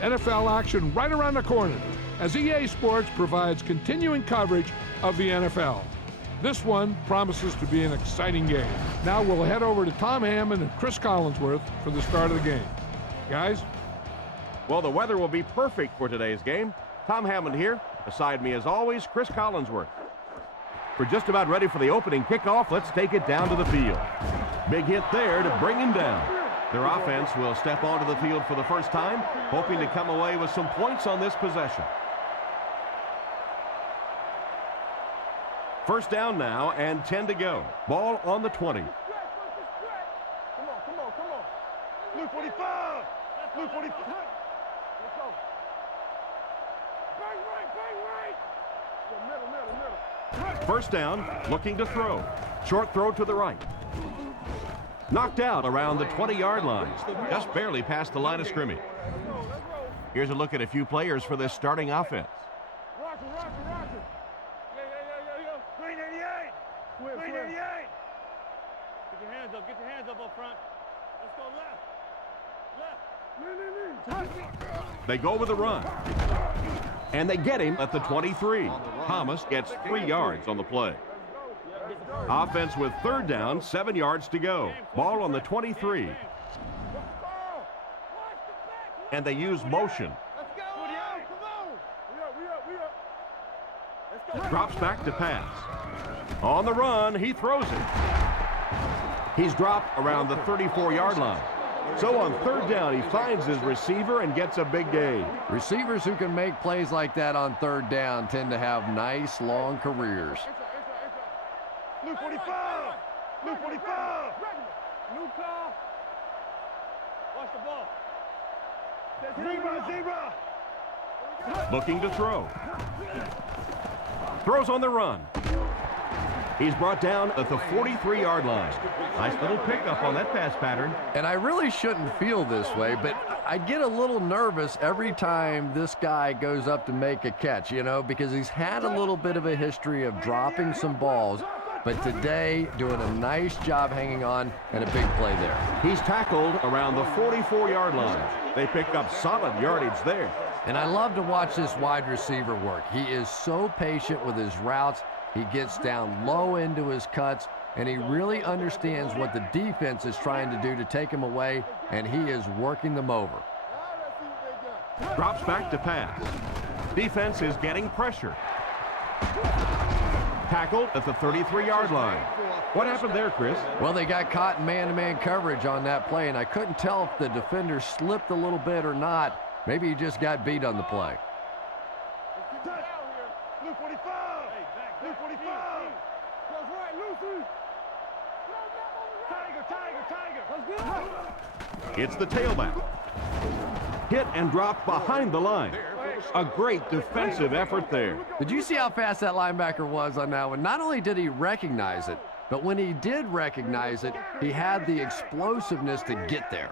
NFL action right around the corner as EA Sports provides continuing coverage of the NFL. This one promises to be an exciting game. Now we'll head over to Tom Hammond and Chris Collinsworth for the start of the game. Guys? Well, the weather will be perfect for today's game. Tom Hammond here. Beside me, as always, Chris Collinsworth. We're just about ready for the opening kickoff. Let's take it down to the field. Big hit there to bring him down. Their offense will step onto the field for the first time, hoping to come away with some points on this possession. First down now and 10 to go. Ball on the 20. Come on. Blue 45. Blue 45. Let's go. Bang right. Middle. First down, looking to throw. Short throw to the right. Knocked out around the 20-yard line. Just barely past the line of scrimmage. Here's a look at a few players for this starting offense. Rocker. Yeah. 388. 388. Get your hands up front. Let's go left. They go with the run. And they get him at the 23. Thomas gets 3 yards on the play. Offense with third down, 7 yards to go. Ball on the 23. And they use motion. Drops back to pass. On the run, he throws it. He's dropped around the 34-yard line. So on third down, he finds his receiver and gets a big gain. Receivers who can make plays like that on third down tend to have nice, long careers. Blue 45. Blue 45. New call. Watch the ball. Zebra. Looking to throw. Throws on the run. He's brought down at the 43-yard line. Nice little pickup on that pass pattern. And I really shouldn't feel this way, but I get a little nervous every time this guy goes up to make a catch, because he's had a little bit of a history of dropping some balls. But today, doing a nice job hanging on and a big play there. He's tackled around the 44-yard line. They pick up solid yardage there. And I love to watch this wide receiver work. He is so patient with his routes. He gets down low into his cuts, and he really understands what the defense is trying to do to take him away, and he is working them over. Drops back to pass. Defense is getting pressure. Tackled at the 33-yard line. What happened there, Chris? Well, they got caught in man-to-man coverage on that play, and I couldn't tell if the defender slipped a little bit or not. Maybe he just got beat on the play. Blue 45. Blue 45. Goes right, Lucy. Tiger. It's the tailback. Hit and drop behind the line. A great defensive effort there. Did you see how fast that linebacker was on that one? Not only did he recognize it, but when he did recognize it, he had the explosiveness to get there.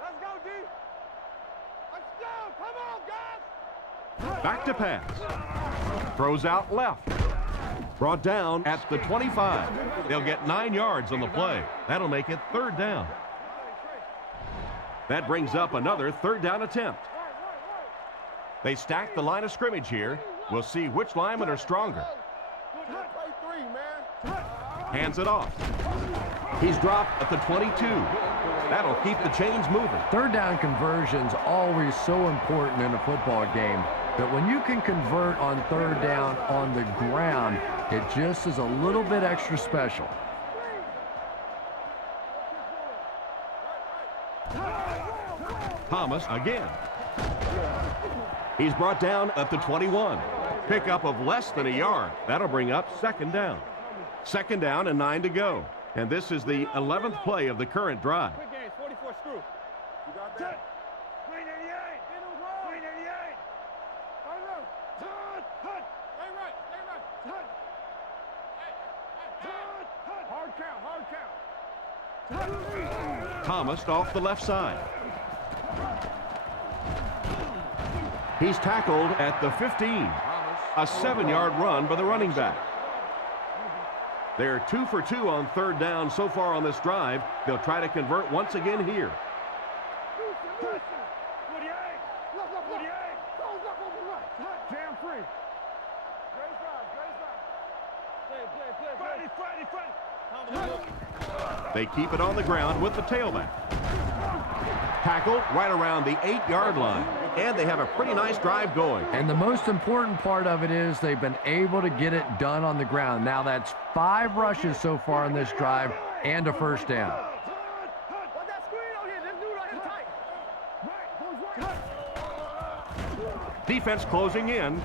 Let's go, D. Let's go. Come on, guys. Back to pass. Throws out left. Brought down at the 25. They'll get 9 yards on the play. That'll make it third down. That brings up another third down attempt. They stack the line of scrimmage here. We'll see which linemen are stronger. Hands it off. He's dropped at the 22. That'll keep the chains moving. Third down conversion's always so important in a football game. But when you can convert on third down on the ground, it just is a little bit extra special. Thomas again. He's brought down at the 21. Pickup of less than a yard. That'll bring up second down. Second down and 9 to go. And this is the 11th play of the current drive. Quick games, 44 screw. You got that? 388. 388. Hard count. Thomas off the left side. He's tackled at the 15. A 7-yard run by the running back. They're 2 for 2 on third down so far on this drive. They'll try to convert once again here. Jam free. Great drive, great drive. They keep it on the ground with the tailback. Tackle right around the 8-yard line. And they have a pretty nice drive going. And the most important part of it is they've been able to get it done on the ground. Now that's 5 rushes so far on this drive and a first down. Defense closing in.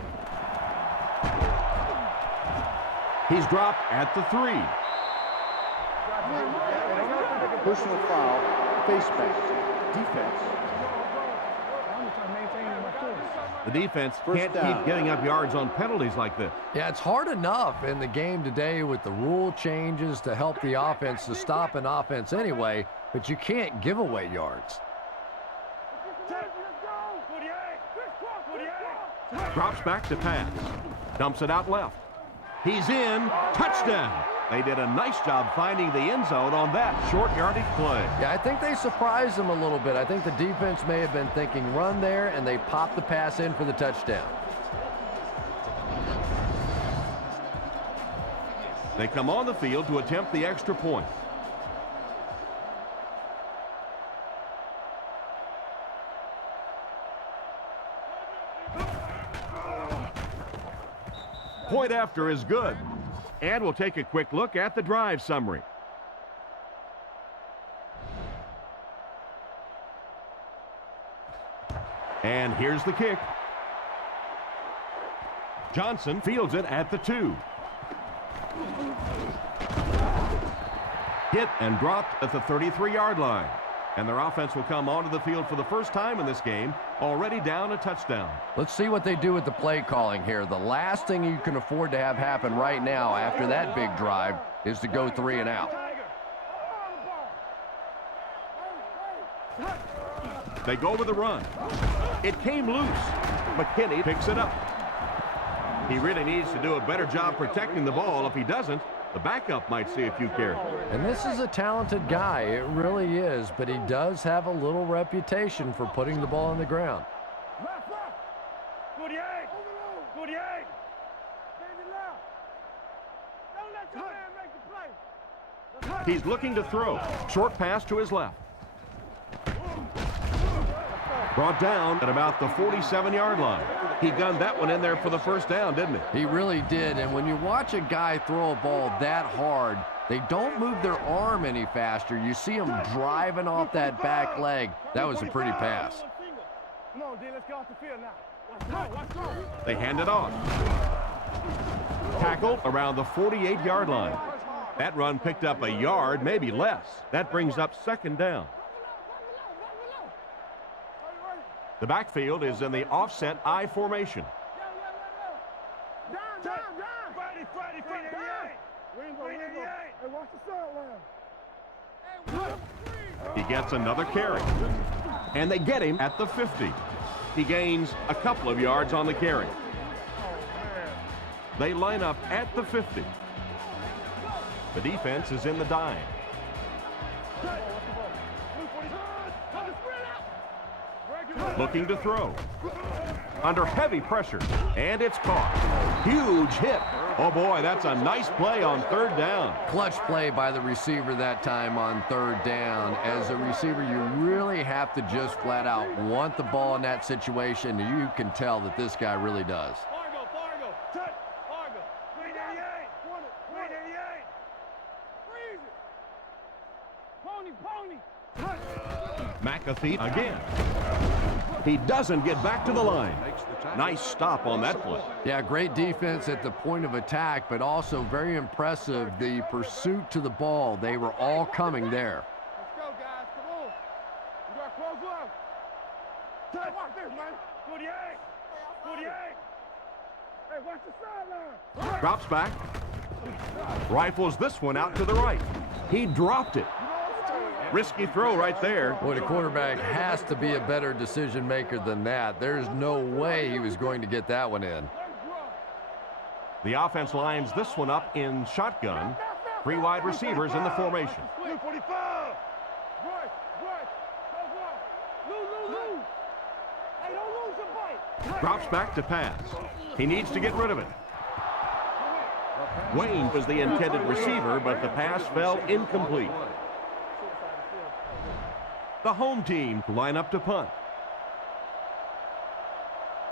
He's dropped at the 3. Personal foul, face mask, defense. The defense can't keep getting up yards on penalties like this. Yeah, it's hard enough in the game today with the rule changes to help the offense to stop an offense anyway, but you can't give away yards. Drops back to pass. Dumps it out left. He's in. Touchdown. They did a nice job finding the end zone on that short yardage play. Yeah, I think they surprised them a little bit. I think the defense may have been thinking run there, and they popped the pass in for the touchdown. They come on the field to attempt the extra point. Point after is good. And we'll take a quick look at the drive summary. And here's the kick. Johnson fields it at the 2. Hit and dropped at the 33-yard line. And their offense will come onto the field for the first time in this game, already down a touchdown. Let's see what they do with the play calling here. The last thing you can afford to have happen right now after that big drive is to go 3 and out. They go with the run. It came loose. McKinney picks it up. He really needs to do a better job protecting the ball. If he doesn't, the backup might see a few carries. And this is a talented guy. It really is. But he does have a little reputation for putting the ball on the ground. He's looking to throw. Short pass to his left. Brought down at about the 47-yard line. He gunned that one in there for the first down, didn't he? He really did. And when you watch a guy throw a ball that hard, they don't move their arm any faster. You see him driving off that back leg. That was a pretty pass. Come on, D, let's get off the field now. They hand it off. Tackled around the 48-yard line. That run picked up a yard, maybe less. That brings up second down. The backfield is in the offset I formation. He gets another carry. And they get him at the 50. He gains a couple of yards on the carry. They line up at the 50. The defense is in the dime. Looking to throw. Under heavy pressure. And it's caught. Huge hit. Oh, boy, that's a nice play on third down. Clutch play by the receiver that time on third down. As a receiver, you really have to just flat out want the ball in that situation. You can tell that this guy really does. McAfee again. He doesn't get back to the line. Nice stop on that play. Yeah, great defense at the point of attack, but also very impressive the pursuit to the ball. They were all coming there. Let's go, guys. Come on. You got close left. Hey, watch this, man. 48. 48. Hey, watch the sideline. Drops back. Rifles this one out to the right. He dropped it. Risky throw right there. Boy, the quarterback has to be a better decision maker than that. There's no way he was going to get that one in. The offense lines this one up in shotgun. 3 wide receivers in the formation. 45. Hey, don't lose. Drops back to pass. He needs to get rid of it. Wayne was the intended receiver, but the pass fell incomplete. The home team line up to punt.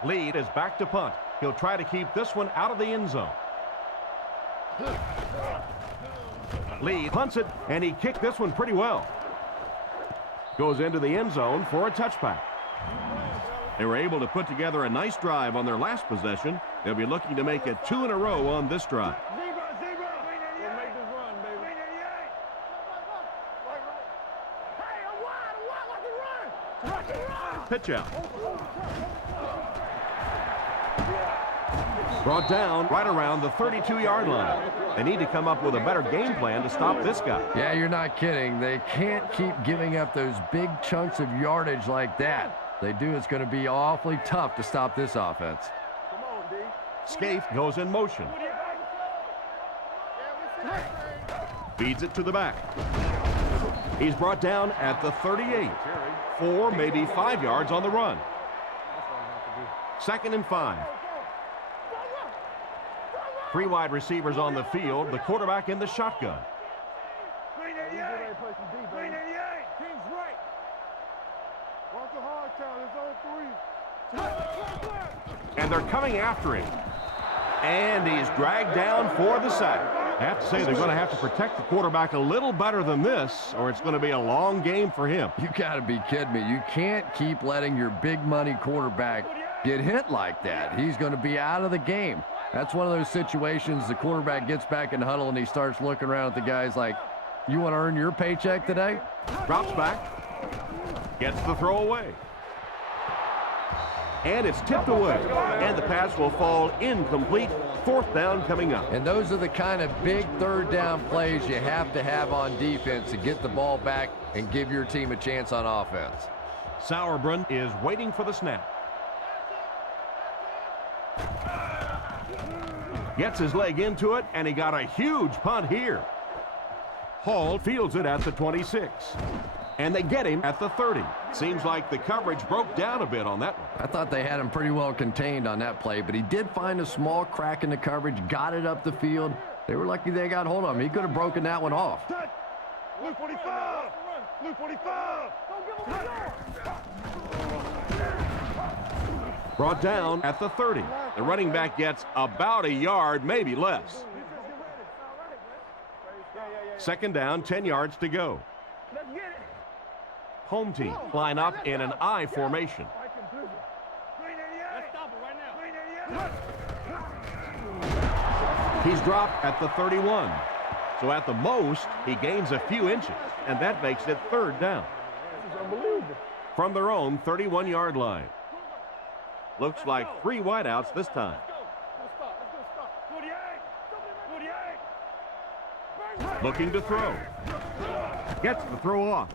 Lead is back to punt. He'll try to keep this one out of the end zone. Lead punts it, and he kicked this one pretty well. Goes into the end zone for a touchback. They were able to put together a nice drive on their last possession. They'll be looking to make it 2 in a row on this drive. Pitch out. Brought down right around the 32-yard line. They need to come up with a better game plan to stop this guy. Yeah, you're not kidding. They can't keep giving up those big chunks of yardage like that. If they do, it's going to be awfully tough to stop this offense. Scaife goes in motion. Feeds it to the back. He's brought down at the 38. 4, maybe 5 yards on the run. 2nd and 5. 3 wide receivers on the field. The quarterback in the shotgun. And they're coming after him. And he's dragged down for the sack. I have to say they're going to have to protect the quarterback a little better than this, or it's going to be a long game for him. You got to be kidding me. You can't keep letting your big money quarterback get hit like that. He's going to be out of the game. That's one of those situations the quarterback gets back in the huddle and he starts looking around at the guys like, you want to earn your paycheck today? Drops back. Gets the throw away. And it's tipped away. And the pass will fall incomplete. 4th down coming up. And those are the kind of big 3rd down plays you have to have on defense to get the ball back and give your team a chance on offense. Sauerbrunn is waiting for the snap. Gets his leg into it, and he got a huge punt here. Hall fields it at the 26. And they get him at the 30. Seems like the coverage broke down a bit on that one. I thought they had him pretty well contained on that play, but he did find a small crack in the coverage, got it up the field. They were lucky they got hold of him. He could have broken that one off. Luke 45! Luke 45! Brought down at the 30. The running back gets about a yard, maybe less. 2nd down, 10 yards to go. Home team line up in an I formation. He's dropped at the 31. So at the most, he gains a few inches, and that makes it 3rd down. From their own 31-yard line. Looks like 3 wideouts this time. Looking to throw. Gets the throw off.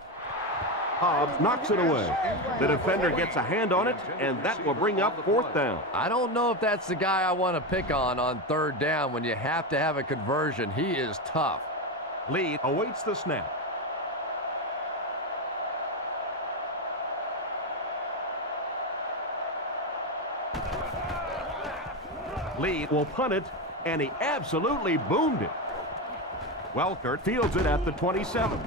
Hobbs knocks it away. The defender gets a hand on it, and that will bring up 4th down. I don't know if that's the guy I want to pick on 3rd down when you have to have a conversion. He is tough. Lead awaits the snap. Lead will punt it, and he absolutely boomed it. Welkert fields it at the 27.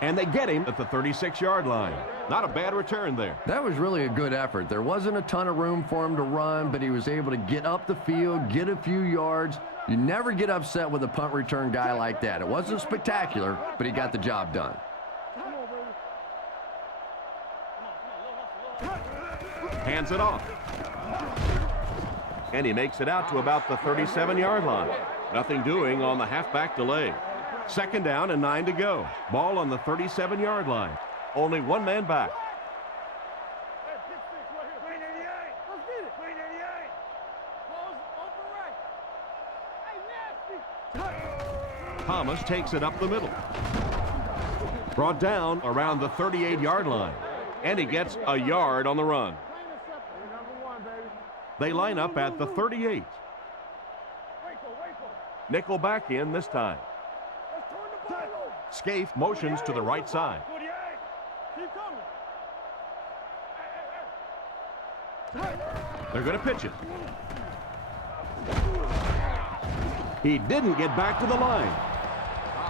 And they get him at the 36-yard line. Not a bad return there. That was really a good effort. There wasn't a ton of room for him to run, but he was able to get up the field, get a few yards. You never get upset with a punt return guy like that. It wasn't spectacular, but he got the job done. Hands it off. And he makes it out to about the 37-yard line. Nothing doing on the halfback delay. 2nd down and 9 to go. Ball on the 37-yard line. Only one man back. Thomas takes it up the middle. Brought down around the 38-yard line. And he gets a yard on the run. They line up at the 38. Nickel back in this time. Scaife motions to the right side. They're going to pitch it. He didn't get back to the line.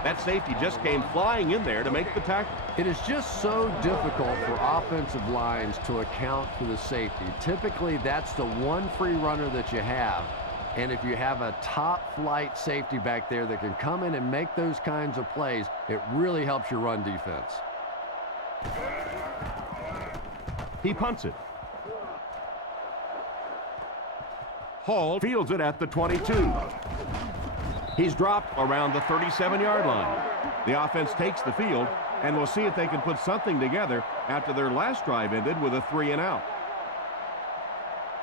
That safety just came flying in there to make the tackle. It is just so difficult for offensive lines to account for the safety. Typically, that's the one free runner that you have. And if you have a top-flight safety back there that can come in and make those kinds of plays, it really helps your run defense. He punts it. Hall fields it at the 22. He's dropped around the 37-yard line. The offense takes the field, and we'll see if they can put something together after their last drive ended with a 3-and-out.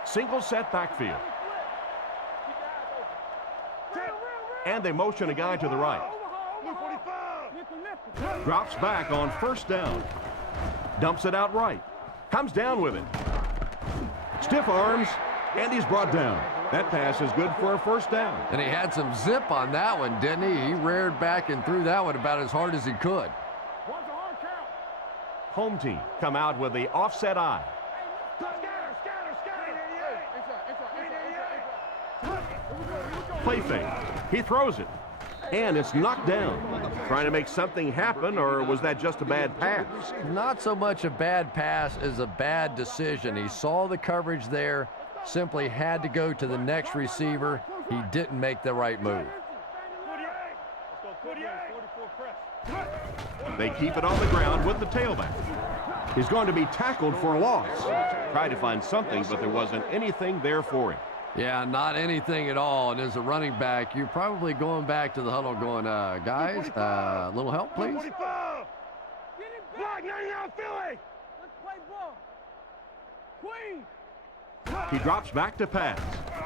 Single set backfield. And they motion a guy to the right. Drops back on first down. Dumps it out right. Comes down with it. Stiff arms, and he's brought down. That pass is good for a first down. And he had some zip on that one, didn't he? He reared back and threw that one about as hard as he could. Home team come out with the offset eye. Play fake. He throws it. And it's knocked down. Trying to make something happen, or was that just a bad pass? Not so much a bad pass as a bad decision. He saw the coverage there, simply had to go to the next receiver. He didn't make the right move. They keep it on the ground with the tailback. He's going to be tackled for a loss. Tried to find something, but there wasn't anything there for him. Yeah, not anything at all. And as a running back, you're probably going back to the huddle going, guys, a little help, please. He drops back to pass.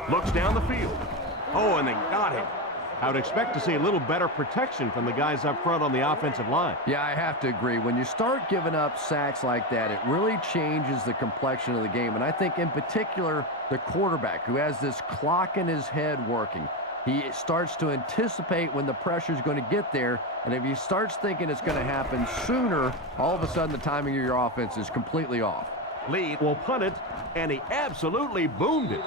Looks down the field. Oh, and they got him. I would expect to see a little better protection from the guys up front on the offensive line. Yeah, I have to agree. When you start giving up sacks like that, it really changes the complexion of the game. And I think in particular, the quarterback who has this clock in his head working, he starts to anticipate when the pressure is going to get there. And if he starts thinking it's going to happen sooner, all of a sudden the timing of your offense is completely off. Lead will punt it, and he absolutely boomed it.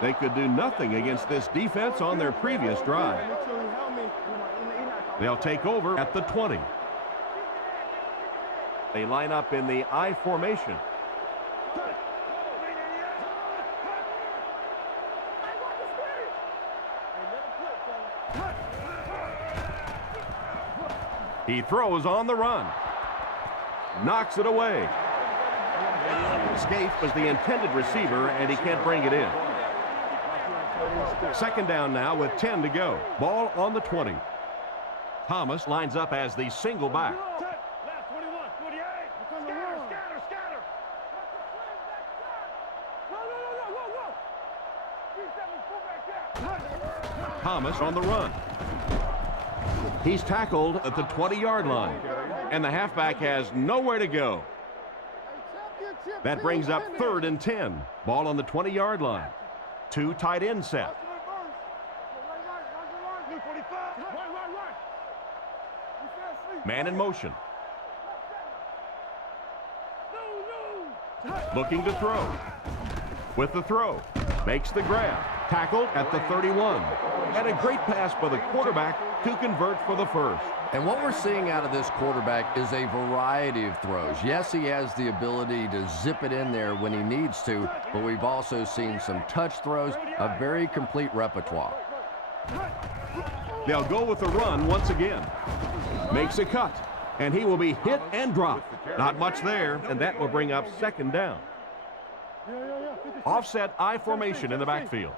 They could do nothing against this defense on their previous drive. They'll take over at the 20. They line up in the I formation. He throws on the run. Knocks it away. Escape was the intended receiver, and he can't bring it in. Second down now with 10 to go. Ball on the 20. Thomas lines up as the single back. Thomas on the run. He's tackled at the 20-yard line, and the halfback has nowhere to go. That brings up 3rd and 10. Ball on the 20-yard line. 2 tight end set. Man in motion. Looking to throw. With the throw. Makes the grab. Tackled at the 31. And a great pass by the quarterback to convert for the first. And what we're seeing out of this quarterback is a variety of throws. Yes, he has the ability to zip it in there when he needs to, but we've also seen some touch throws, a very complete repertoire. They'll go with the run once again. Makes a cut, and he will be hit and dropped. Not much there, and that will bring up 2nd down. Offset I formation in the backfield.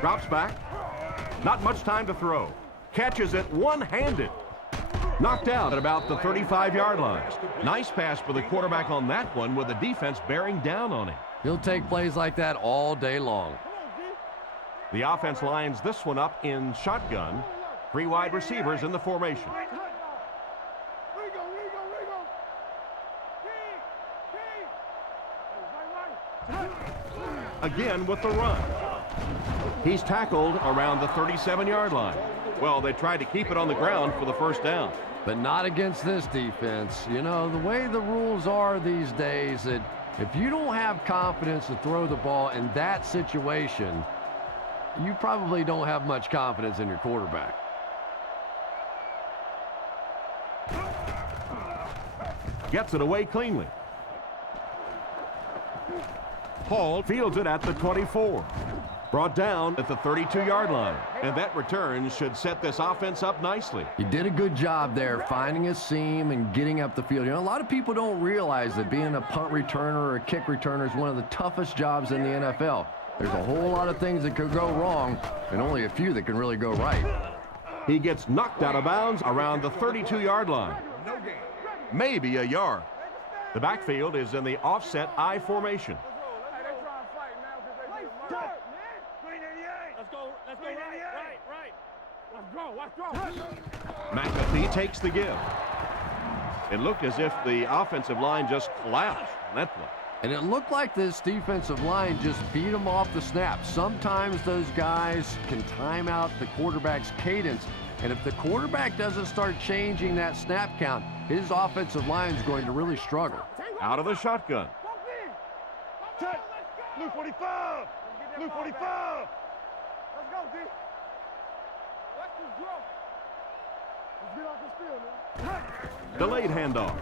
Drops back. Not much time to throw. Catches it one-handed. Knocked out at about the 35-yard line. Nice pass for the quarterback on that one with the defense bearing down on him. He'll take plays like that all day long. The offense lines this one up in shotgun. 3 wide receivers in the formation. Again with the run. He's tackled around the 37-yard line. Well, they tried to keep it on the ground for the first down. But not against this defense. You know, the way the rules are these days, that if you don't have confidence to throw the ball in that situation, you probably don't have much confidence in your quarterback. Gets it away cleanly. Hall fields it at the 24. Brought down at the 32-yard line. And that return should set this offense up nicely. He did a good job there finding a seam and getting up the field. You know, a lot of people don't realize that being a punt returner or a kick returner is one of the toughest jobs in the NFL. There's a whole lot of things that could go wrong and only a few that can really go right. He gets knocked out of bounds around the 32-yard line. Maybe a yard. The backfield is in the offset I formation. McAfee takes the give. It looked as if the offensive line just collapsed on that play. And it looked like this defensive line just beat them off the snap. Sometimes those guys can time out the quarterback's cadence. And if the quarterback doesn't start changing that snap count, his offensive line is going to really struggle. Out of the shotgun. Blue 45! Blue 45! Let's go, D. Let's just grow. Let's get off this field, man. Delayed handoff.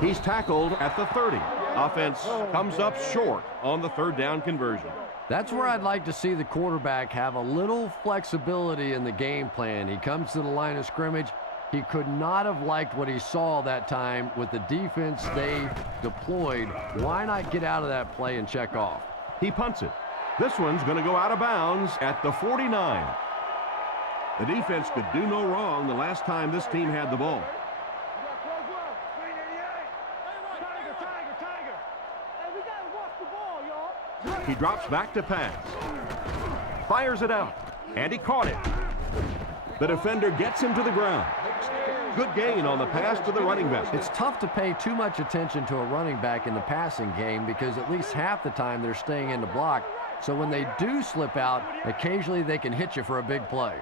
He's tackled at the 30. Offense comes up short on the third down conversion. That's where I'd like to see the quarterback have a little flexibility in the game plan. He comes to the line of scrimmage. He could not have liked what he saw that time with the defense they deployed. Why not get out of that play and check off? He punts it. This one's going to go out of bounds at the 49. The defense could do no wrong the last time this team had the ball. He drops back to pass. Fires it out. And he caught it. The defender gets him to the ground. Good gain on the pass to the running back. It's tough to pay too much attention to a running back in the passing game because at least half the time they're staying in the block. So when they do slip out, occasionally they can hit you for a big play.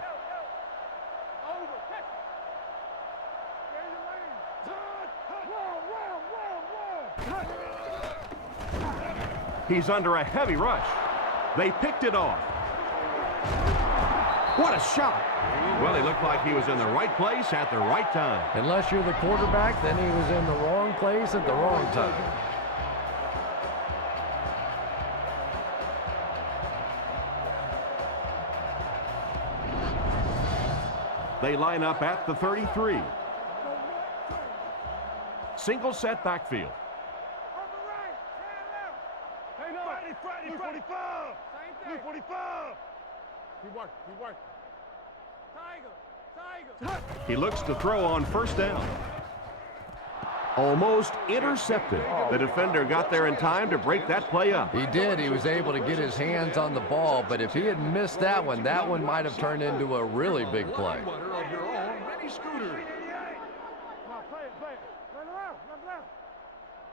He's under a heavy rush. They picked it off. What a shot. Well, he looked like he was in the right place at the right time. Unless you're the quarterback, then he was in the wrong place at the wrong time. They line up at the 33. Single set backfield. Friday, 45! Blue 45! Keep working. Tiger! He looks to throw on first down. Almost intercepted. The defender got there in time to break that play up. He did. He was able to get his hands on the ball, but if he had missed that one might have turned into a really big play.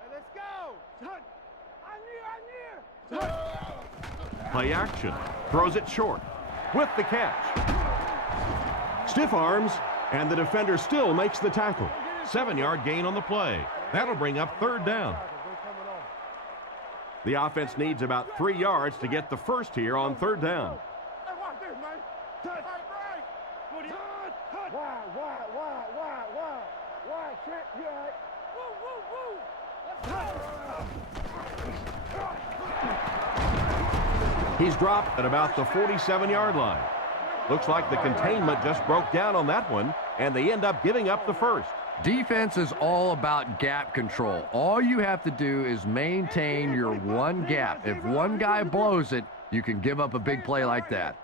Let's go! Play action. Throws it short. With the catch. Stiff arms, and the defender still makes the tackle. 7-yard gain on the play. That'll bring up third down. The offense needs about 3 yards to get the first here on third down. Hey, watch this, man. Touch. Wide, Trent. You all right? Woo. Let's go. He's dropped at about the 47-yard line. Looks like the containment just broke down on that one, and they end up giving up the first. Defense is all about gap control. All you have to do is maintain your one gap. If one guy blows it, you can give up a big play like that.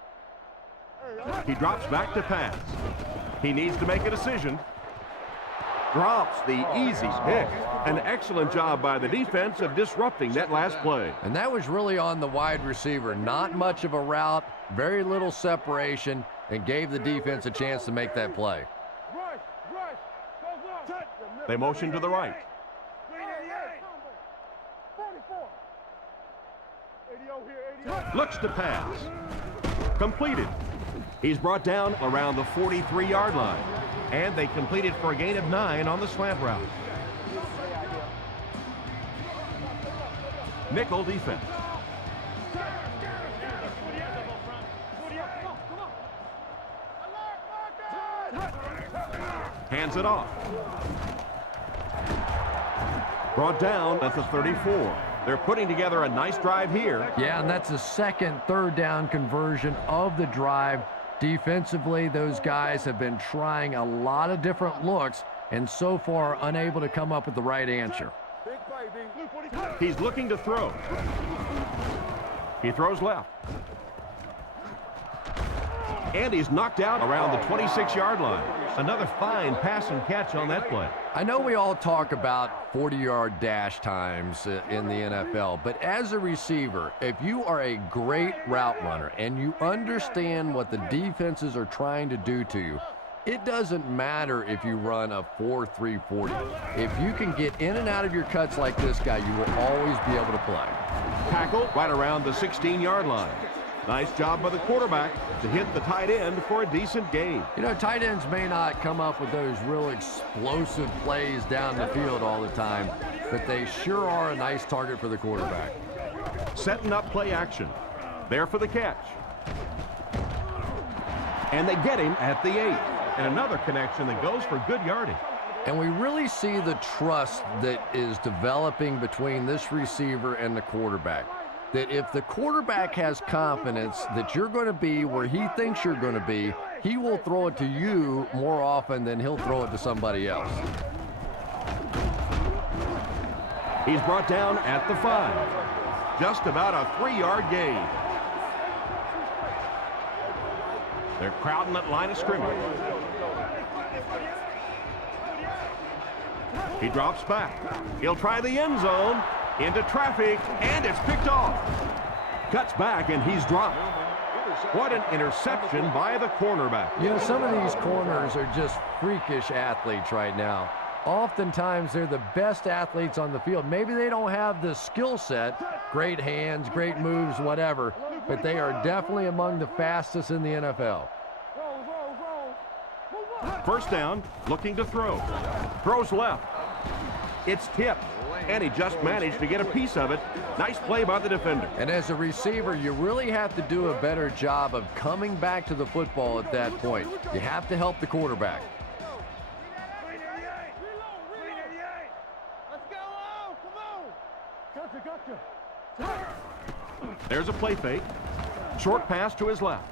He drops back to pass. He needs to make a decision. Drops the easy pick. An excellent job by the defense of disrupting that last play. And that was really on the wide receiver. Not much of a route, very little separation, and gave the defense a chance to make that play. They motion to the right. Looks to pass. Completed. He's brought down around the 43-yard line. And they completed for a gain of 9 on the slant route. Nickel defense. Hands it off. Brought down at the 34. They're putting together a nice drive here. Yeah, and that's the second third down conversion of the drive. Defensively, those guys have been trying a lot of different looks and so far unable to come up with the right answer. He's looking to throw. He throws left. And he's knocked out around the 26-yard line. Another fine pass and catch on that play. I know we all talk about 40-yard dash times in the NFL, but as a receiver, if you are a great route runner and you understand what the defenses are trying to do to you, it doesn't matter if you run a 4.3 40. If you can get in and out of your cuts like this guy, you will always be able to play. Tackle right around the 16-yard line. Nice job by the quarterback to hit the tight end for a decent gain. You know, tight ends may not come up with those real explosive plays down the field all the time, but they sure are a nice target for the quarterback. Setting up play action. There for the catch. And they get him at the 8. And another connection that goes for good yardage. And we really see the trust that is developing between this receiver and the quarterback. That if the quarterback has confidence that you're going to be where he thinks you're going to be, he will throw it to you more often than he'll throw it to somebody else. He's brought down at the 5. Just about a 3-yard gain. They're crowding that line of scrimmage. He drops back. He'll try the end zone. Into traffic, and it's picked off. Cuts back, and he's dropped. What an interception by the cornerback. You know, some of these corners are just freakish athletes right now. Oftentimes, they're the best athletes on the field. Maybe they don't have the skill set, great hands, great moves, whatever, but they are definitely among the fastest in the NFL. First down, looking to throw. Throws left. It's tipped. And he just managed to get a piece of it. Nice play by the defender. And as a receiver, you really have to do a better job of coming back to the football at that point. You have to help the quarterback. There's a play fake. Short pass to his left.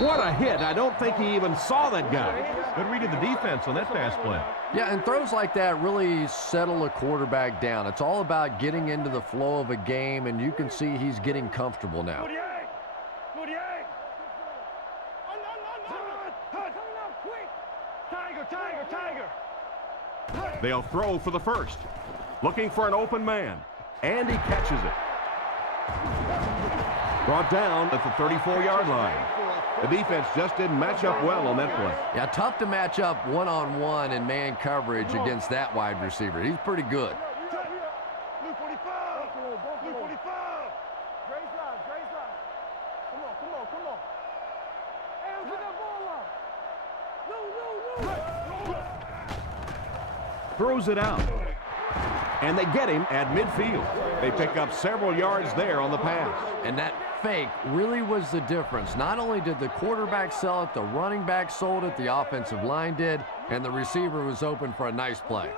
What a hit. I don't think he even saw that guy. Good read of the defense on that pass play. Yeah, and throws like that really settle a quarterback down. It's all about getting into the flow of a game, and you can see he's getting comfortable now. They'll throw for the first. Looking for an open man. And he catches it. Brought down at the 34-yard line. The defense just didn't match up well on that play. Yeah, tough to match up one-on-one in man coverage against that wide receiver. He's pretty good. Throws it out. And they get him at midfield. They pick up several yards there on the pass. And that fake really was the difference. Not only did the quarterback sell it, the running back sold it, the offensive line did, and the receiver was open for a nice play.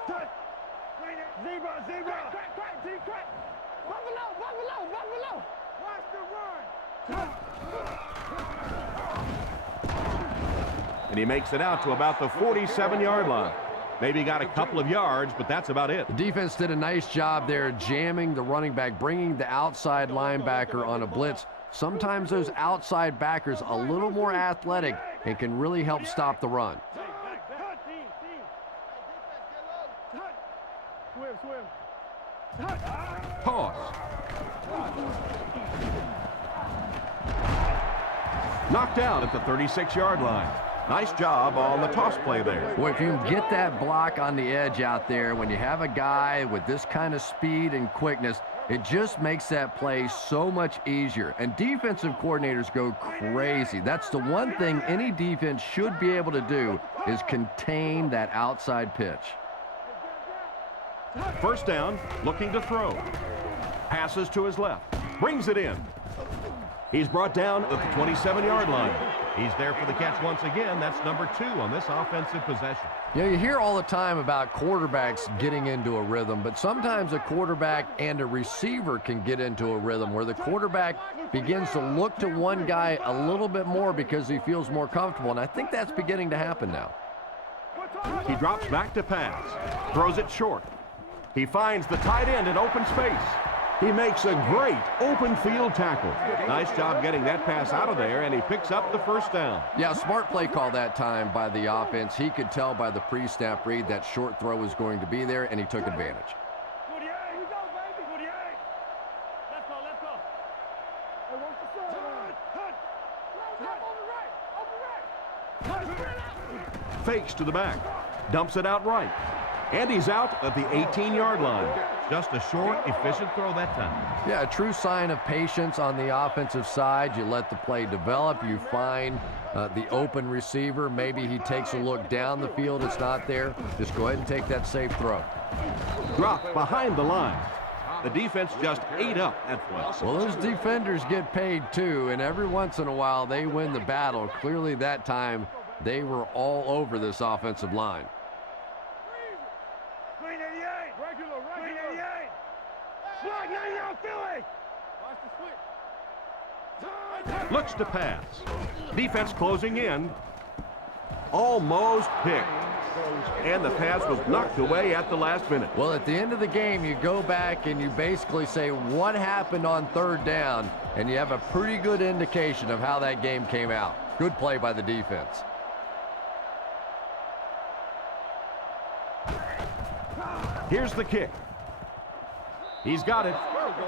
And he makes it out to about the 47-yard line. Maybe got a couple of yards, but that's about it. The defense did a nice job there jamming the running back, bringing the outside linebacker on a blitz. Sometimes those outside backers a little more athletic and can really help stop the run. Toss. Knocked out at the 36-yard line. Nice job on the toss play there. Boy, if you can get that block on the edge out there, when you have a guy with this kind of speed and quickness, It just makes that play so much easier. And defensive coordinators go crazy. That's the one thing any defense should be able to do, is contain that outside pitch. First down, looking to throw. Passes to his left. Brings it in. He's brought down at the 27-yard line. He's there for the catch once again. That's number 2 on this offensive possession. You know, you hear all the time about quarterbacks getting into a rhythm, but sometimes a quarterback and a receiver can get into a rhythm where the quarterback begins to look to one guy a little bit more because he feels more comfortable, and I think that's beginning to happen now. He drops back to pass. Throws it short. He finds the tight end in open space. He makes a great open field tackle. Nice job getting that pass out of there, and he picks up the first down. Yeah, smart play call that time by the offense. He could tell by the pre-snap read that short throw was going to be there, and he took advantage. Fakes to the back. Dumps it out right. And he's out at the 18-yard line. Just a short, efficient throw that time. Yeah, a true sign of patience on the offensive side. You let the play develop. You find the open receiver. Maybe he takes a look down the field. It's not there. Just go ahead and take that safe throw. Drop behind the line. The defense just ate up that play. Well, those defenders get paid too, and every once in a while they win the battle. Clearly that time they were all over this offensive line. Looks to pass. Defense closing in. Almost picked. And the pass was knocked away at the last minute. Well, at the end of the game, you go back and you basically say what happened on third down, and you have a pretty good indication of how that game came out. Good play by the defense. Here's the kick. He's got it.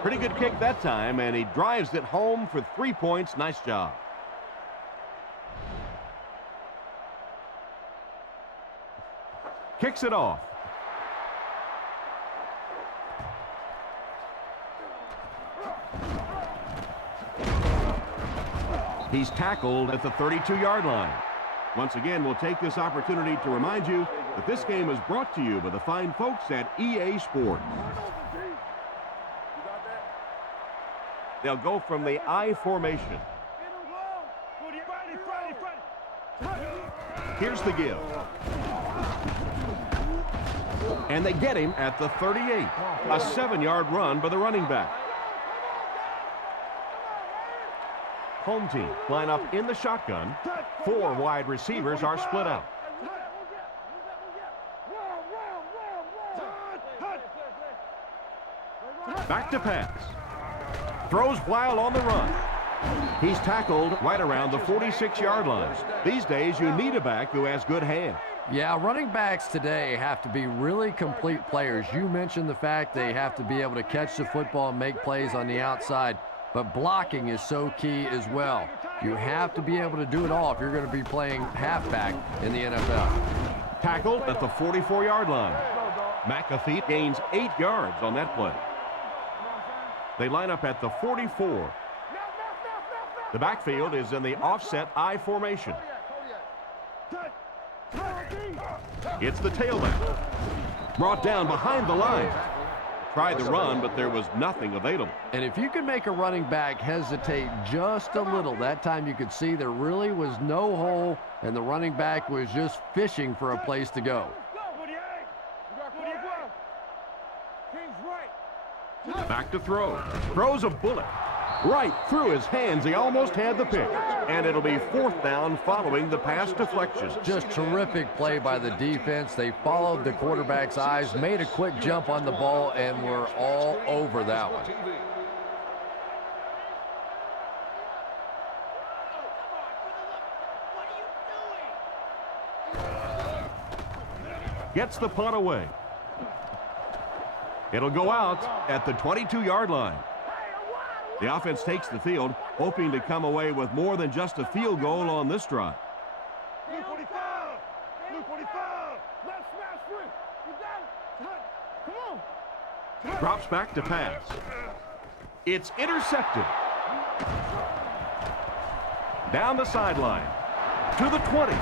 Pretty good kick that time, and he drives it home for 3 points. Nice job. Kicks it off. He's tackled at the 32-yard line. Once again, we'll take this opportunity to remind you that this game is brought to you by the fine folks at EA Sports. They'll go from the I formation. Here's the give. And they get him at the 38. A 7-yard run by the running back. Home team line up in the shotgun. 4 wide receivers are split out. Back to pass. Throws while on the run. He's tackled right around the 46-yard line. These days, you need a back who has good hands. Yeah, running backs today have to be really complete players. You mentioned the fact they have to be able to catch the football and make plays on the outside, but blocking is so key as well. You have to be able to do it all if you're going to be playing halfback in the NFL. Tackled at the 44-yard line. McAfee gains 8 yards on that play. They line up at the 44. The backfield is in the offset I formation. It's the tailback. Brought down behind the line. Tried the run, but there was nothing available. And if you can make a running back hesitate just a little, that time you could see there really was no hole, and the running back was just fishing for a place to go. Back to throw. Throws a bullet. Right through his hands. He almost had the pick. And it'll be 4th down following the pass deflection. Just terrific play by the defense. They followed the quarterback's eyes, made a quick jump on the ball, and were all over that one. Gets the punt away. It'll go out at the 22-yard line. The offense takes the field, hoping to come away with more than just a field goal on this drive. Blue 45! Blue 45! Left smash free! You got it! Come on! Drops back to pass. It's intercepted. Down the sideline to the 20.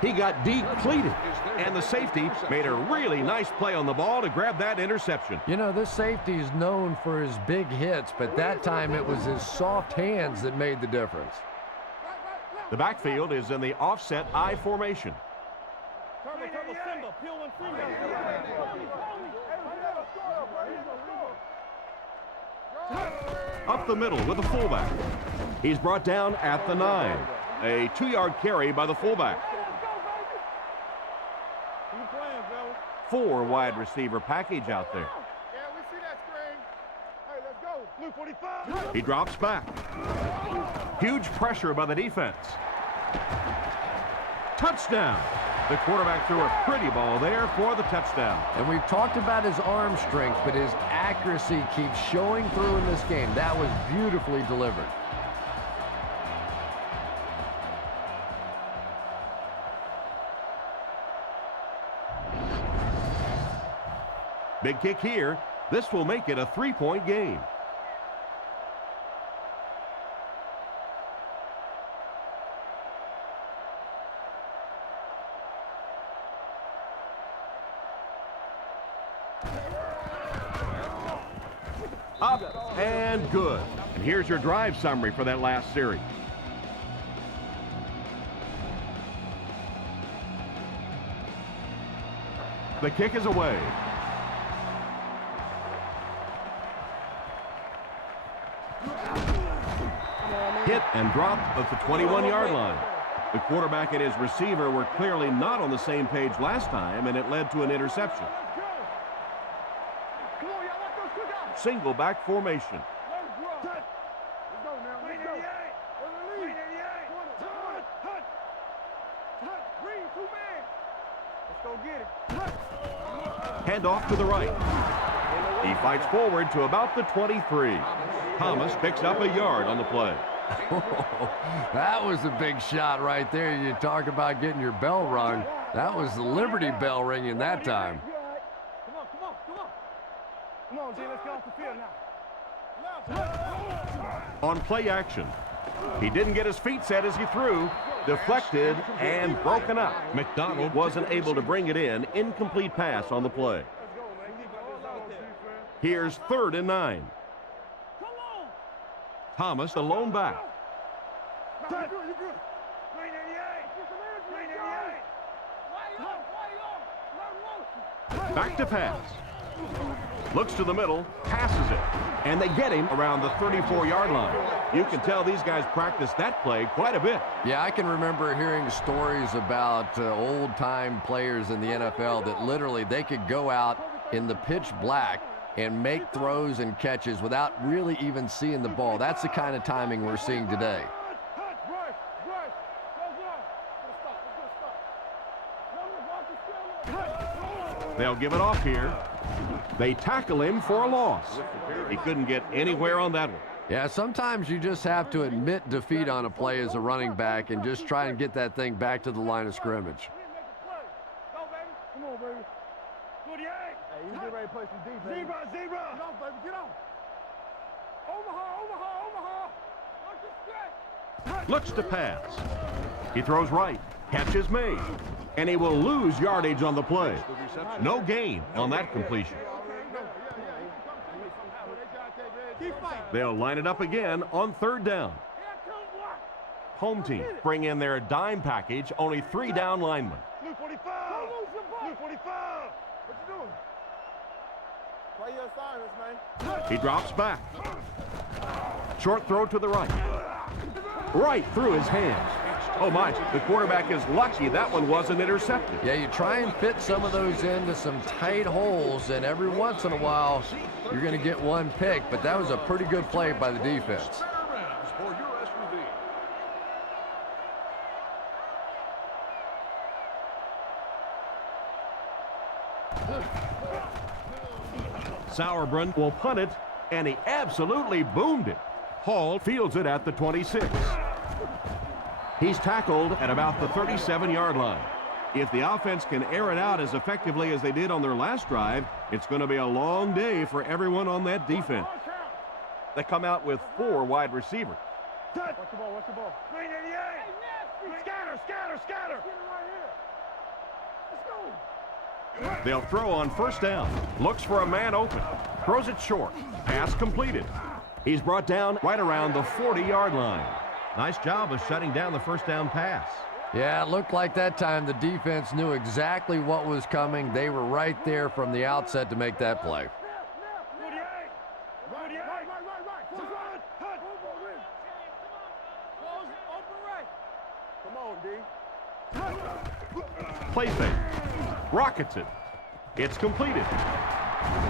He got depleted, and the safety made a really nice play on the ball to grab that interception. You know, this safety is known for his big hits, but that time it was his soft hands that made the difference. The backfield is in the offset I formation. Up the middle with the fullback. He's brought down at the 9. A 2-yard carry by the fullback. 4 wide receiver package out there. Yeah, we see that screen. Hey, let's go. Blue 45. He drops back. Huge pressure by the defense. Touchdown. The quarterback threw a pretty ball there for the touchdown. And we've talked about his arm strength, but his accuracy keeps showing through in this game. That was beautifully delivered. Big kick here. This will make it a 3-point game. Up and good. And here's your drive summary for that last series. The kick is away. Hit and dropped at the 21-yard line. The quarterback and his receiver were clearly not on the same page last time, and it led to an interception. Single back formation. Hand off to the right. He fights forward to about the 23. Thomas picks up a yard on the play. That was a big shot right there. You talk about getting your bell rung. That was the Liberty Bell ringing that time. Come on, G, let's get off the field now. On play action. He didn't get his feet set as he threw. Deflected and broken up. McDonald wasn't able to bring it in. Incomplete pass on the play. Here's 3rd and 9. Thomas, the lone back. Back to pass. Looks to the middle, passes it, and they get him around the 34-yard line. You can tell these guys practice that play quite a bit. Yeah, I can remember hearing stories about old-time players in the NFL that literally they could go out in the pitch black and make throws and catches without really even seeing the ball. That's the kind of timing we're seeing today. They'll give it off here. They tackle him for a loss. He couldn't get anywhere on that one. Yeah, sometimes you just have to admit defeat on a play as a running back and just try and get that thing back to the line of scrimmage. Come on, baby. 48. Hey, you get ready to play some deep, baby. Zebra. Get off, baby. Get off. Omaha. Looks to pass. He throws right. Catch is made. And he will lose yardage on the play. No gain on that completion. They'll line it up again on 3rd down. Home team bring in their dime package, only 3 down linemen. Blue 45. Blue 45. What you doing? Play your assignments, man. He drops back. Short throw to the right. Right through his hands. Oh my, the quarterback is lucky that one wasn't intercepted. Yeah, you try and fit some of those into some tight holes, and every once in a while you're going to get one pick, but that was a pretty good play by the defense. Sauerbrunn will punt it, and he absolutely boomed it. Hall fields it at the 26. He's tackled at about the 37-yard line. If the offense can air it out as effectively as they did on their last drive, It's going to be a long day for everyone on that defense. They come out with 4 wide receivers. Watch the ball, watch the ball. 388. Scatter, scatter, scatter. Let's go. They'll throw on first down. Looks for a man open. Throws it short. Pass completed. He's brought down right around the 40-yard line. Nice job of shutting down the first down pass. Yeah, it looked like that time the defense knew exactly what was coming. They were right there from the outset to make that play. Come on, D. Play fake. Rockets it. It's completed.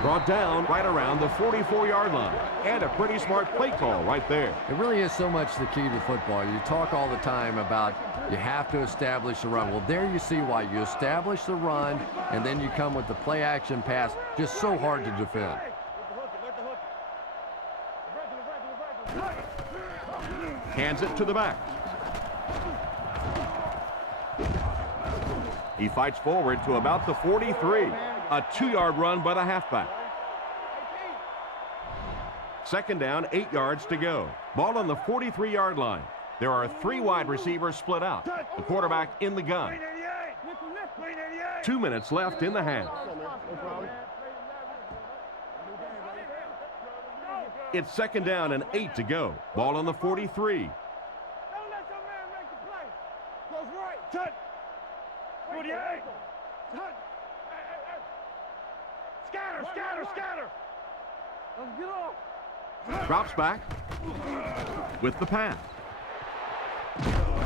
Brought down right around the 44-yard line. And a pretty smart play call right there. It really is so much the key to football. You talk all the time about you have to establish the run. Well, there you see why. You establish the run, and then you come with the play-action pass. Just so hard to defend. Hands it to the back. He fights forward to about the 43. A 2-yard run by the halfback. Second down, 8 yards to go. Ball on the 43-yard line. There are 3 wide receivers split out. The quarterback in the gun. 2 minutes left in the half. It's second down and 8 to go. Ball on the 43. Don't let your man make the play. Goes right. Touch. 48. Touch. Scatter, scatter, scatter. Let's get off. Drops back with the pass.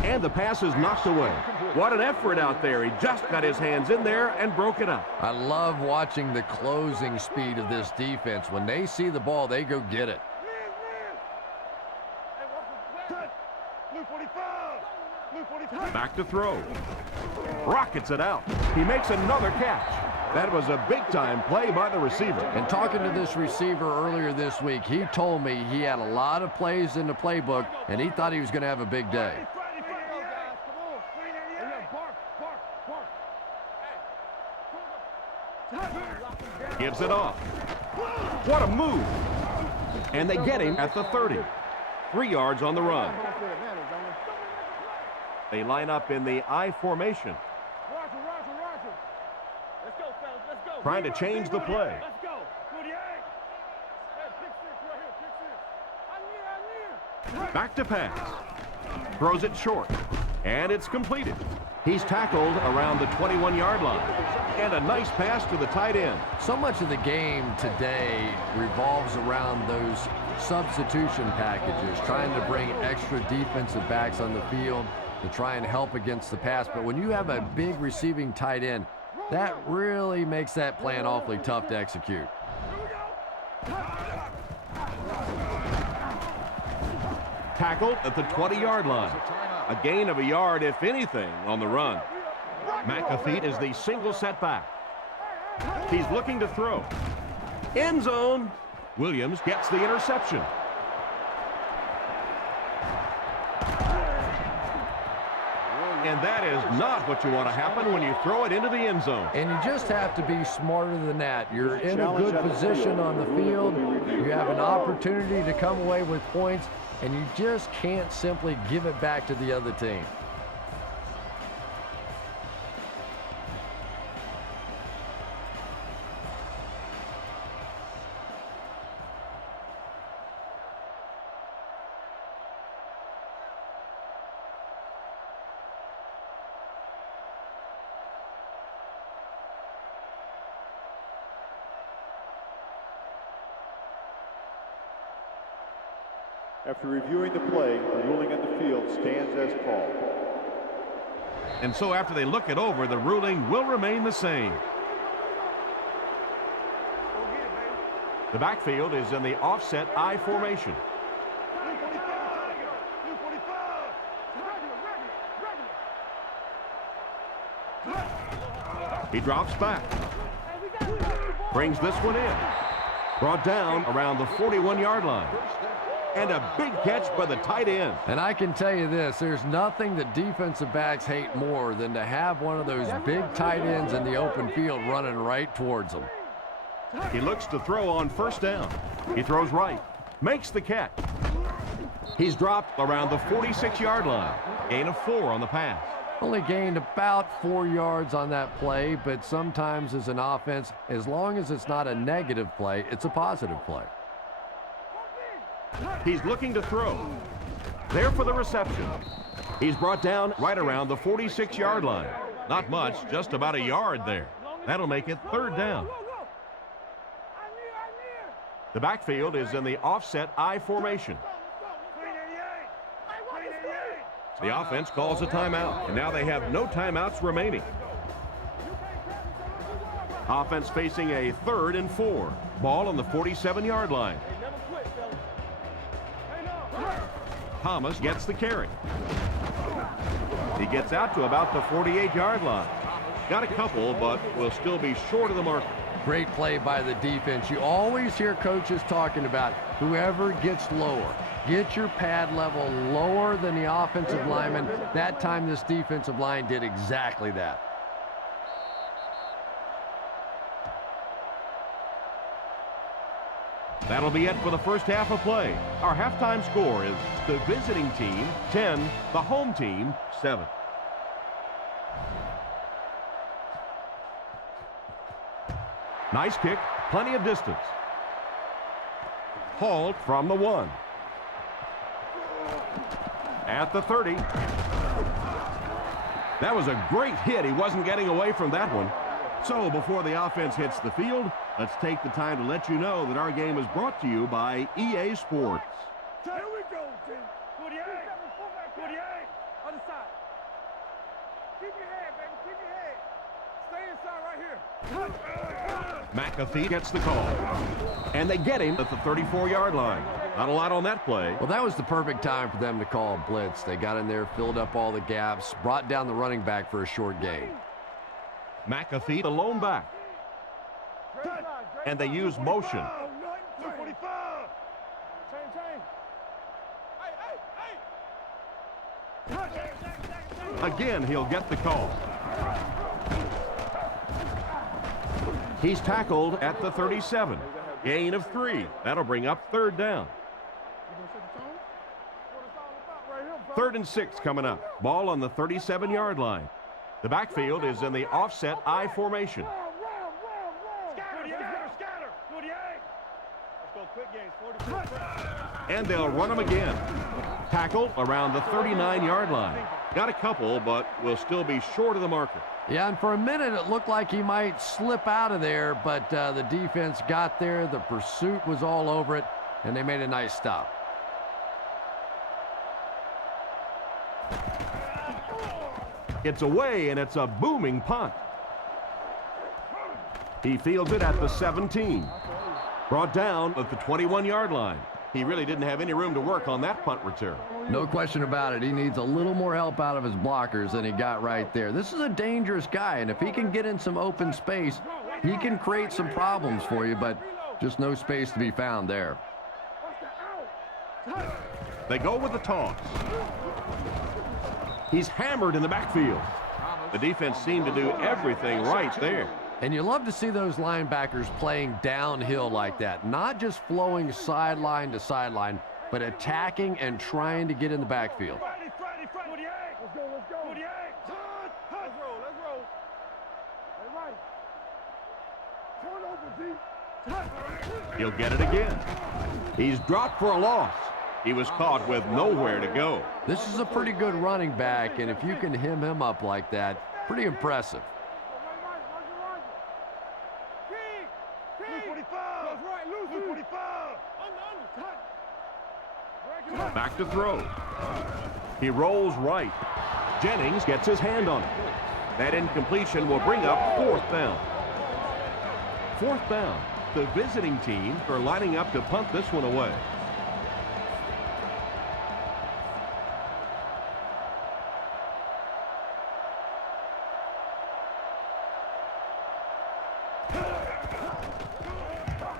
And the pass is knocked away. What an effort out there. He just got his hands in there and broke it up. I love watching the closing speed of this defense. When they see the ball, they go get it. Back to throw. Rockets it out. He makes another catch. That was a big-time play by the receiver. And talking to this receiver earlier this week, he told me he had a lot of plays in the playbook, and he thought he was going to have a big day. Gives it off. What a move. And they get him at the 30. 3 yards on the run. They line up in the I formation. Trying to change the play. Back to pass. Throws it short. And it's completed. He's tackled around the 21-yard line. And a nice pass to the tight end. So much of the game today revolves around those substitution packages, trying to bring extra defensive backs on the field to try and help against the pass. But when you have a big receiving tight end, that really makes that plan awfully tough to execute. Tackled at the 20-yard line. A gain of a yard, if anything, on the run. McAfee is the single setback. He's looking to throw. End zone. Williams gets the interception. And that is not what you want to happen when you throw it into the end zone. And you just have to be smarter than that. You're in a good position on the field. You have an opportunity to come away with points, and you just can't simply give it back to the other team. After reviewing the play, the ruling on the field stands as called. And so after they look it over, the ruling will remain the same. The backfield is in the offset I formation. He drops back. Brings this one in. Brought down around the 41-yard line. And a big catch by the tight end. And I can tell you this, there's nothing that defensive backs hate more than to have one of those big tight ends in the open field running right towards them. He looks to throw on first down. He throws right. Makes the catch. He's dropped around the 46-yard line. Gain of 4 on the pass. Only gained about 4 yards on that play, but sometimes as an offense, as long as it's not a negative play, it's a positive play. He's looking to throw. There for the reception. He's brought down right around the 46-yard line. Not much, just about a yard there. That'll make it third down. The backfield is in the offset I formation. The offense calls a timeout, and now they have no timeouts remaining. Offense facing a 3rd and 4. Ball on the 47-yard line. Thomas gets the carry. He gets out to about the 48-yard line. Got a couple, but will still be short of the mark. Great play by the defense. You always hear coaches talking about whoever gets lower. Get your pad level lower than the offensive lineman. That time this defensive line did exactly that. That'll be it for the first half of play. Our halftime score is the visiting team 10, the home team 7. Nice kick, plenty of distance. Hauled from the 1. At the 30. That was a great hit. He wasn't getting away from that one. So before the offense hits the field, let's take the time to let you know that our game is brought to you by EA Sports. Here we go, team. 48. 48. Other side. Keep your head, baby. Keep your head. Stay inside right here. McAfee gets the call. And they get him at the 34-yard line. Not a lot on that play. Well, that was the perfect time for them to call a blitz. They got in there, filled up all the gaps, brought down the running back for a short gain. McAfee, the lone back. And they use motion. 245. Chain. Again, he'll get the call. He's tackled at the 37. Gain of 3. That'll bring up third down. 3rd and 6 coming up. Ball on the 37-yard line. The backfield is in the offset I formation. And they'll run him again. Tackled around the 39-yard line. Got a couple, but will still be short of the marker. Yeah, and for a minute it looked like he might slip out of there, but the defense got there. The pursuit was all over it, and they made a nice stop. It's away, and it's a booming punt. He fields it at the 17. Brought down at the 21-yard line. He really didn't have any room to work on that punt return. No question about it. He needs a little more help out of his blockers than he got right there. This is a dangerous guy, and if he can get in some open space, he can create some problems for you, but just no space to be found there. They go with the toss. He's hammered in the backfield. The defense seemed to do everything right there. And you love to see those linebackers playing downhill like that, not just flowing sideline to sideline, but attacking and trying to get in the backfield. Let's go. Let's roll. All right. Turn over, D. He'll get it again. He's dropped for a loss. He was caught with nowhere to go. This is a pretty good running back, and if you can hem him up like that, pretty impressive. Back to throw. He rolls right. Jennings gets his hand on it. That incompletion will bring up 4th down. 4th down. The visiting team are lining up to punt this one away.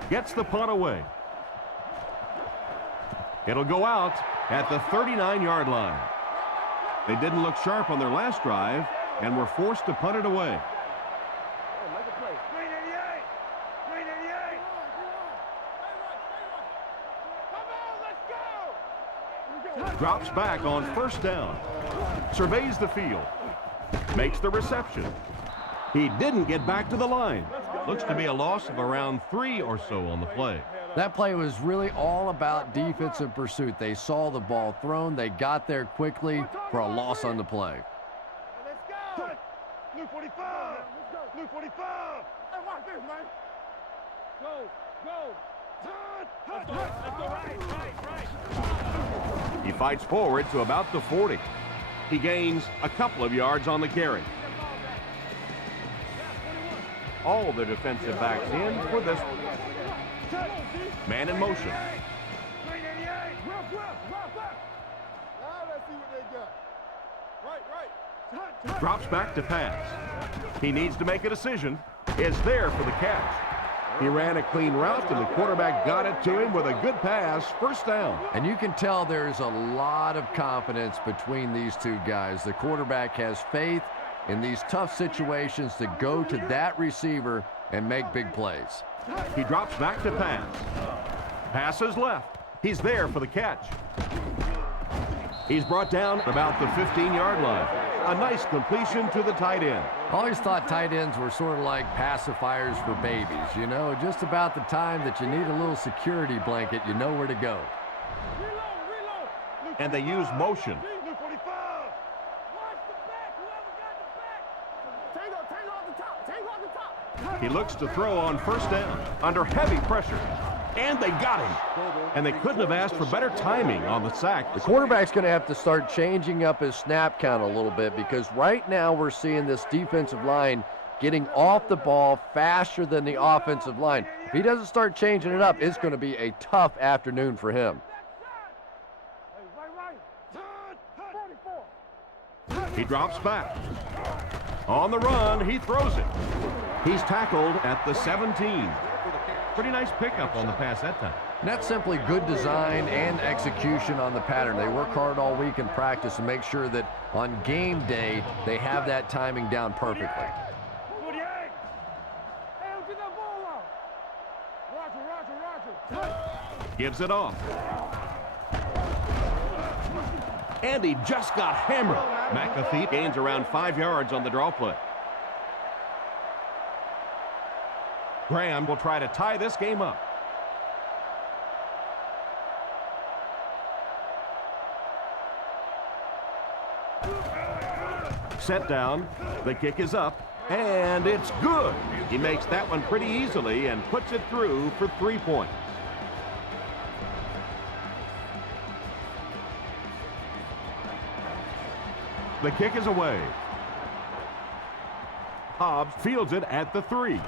Gets the punt away. It'll go out at the 39-yard line. They didn't look sharp on their last drive and were forced to punt it away. Drops back on first down. Surveys the field. Makes the reception. He didn't get back to the line. Looks to be a loss of around 3 or so on the play. That play was really all about defensive pursuit. They saw the ball thrown. They got there quickly for a loss on the play. Let's go. Blue 45. Blue 45. Hey, watch this, man. Go. Let's go right. He fights forward to about the 40. He gains a couple of yards on the carry. All the defensive backs in for this one. Man in motion. Drops back to pass. He needs to make a decision. Is there for the catch. He ran a clean route, and the quarterback got it to him with a good pass. First down. And you can tell there's a lot of confidence between these two guys. The quarterback has faith in these tough situations to go to that receiver and make big plays. He drops back to pass. Passes left. He's there for the catch. He's brought down about the 15-yard line. A nice completion to the tight end. I always thought tight ends were sort of like pacifiers for babies. You know, just about the time that you need a little security blanket, you know where to go. And they use motion. He looks to throw on first down under heavy pressure. And they got him. And they couldn't have asked for better timing on the sack. The quarterback's going to have to start changing up his snap count a little bit, because right now we're seeing this defensive line getting off the ball faster than the offensive line. If he doesn't start changing it up, it's going to be a tough afternoon for him. He drops back. On the run, he throws it. He's tackled at the 17. Pretty nice pickup on the pass that time. And that's simply good design and execution on the pattern. They work hard all week in practice to make sure that on game day they have that timing down perfectly. Gives it off. And he just got hammered. McAfee gains around 5 yards on the draw play. Graham will try to tie this game up. Set down. The kick is up. And it's good. He makes that one pretty easily and puts it through for 3 points. The kick is away. Hobbs fields it at the 3.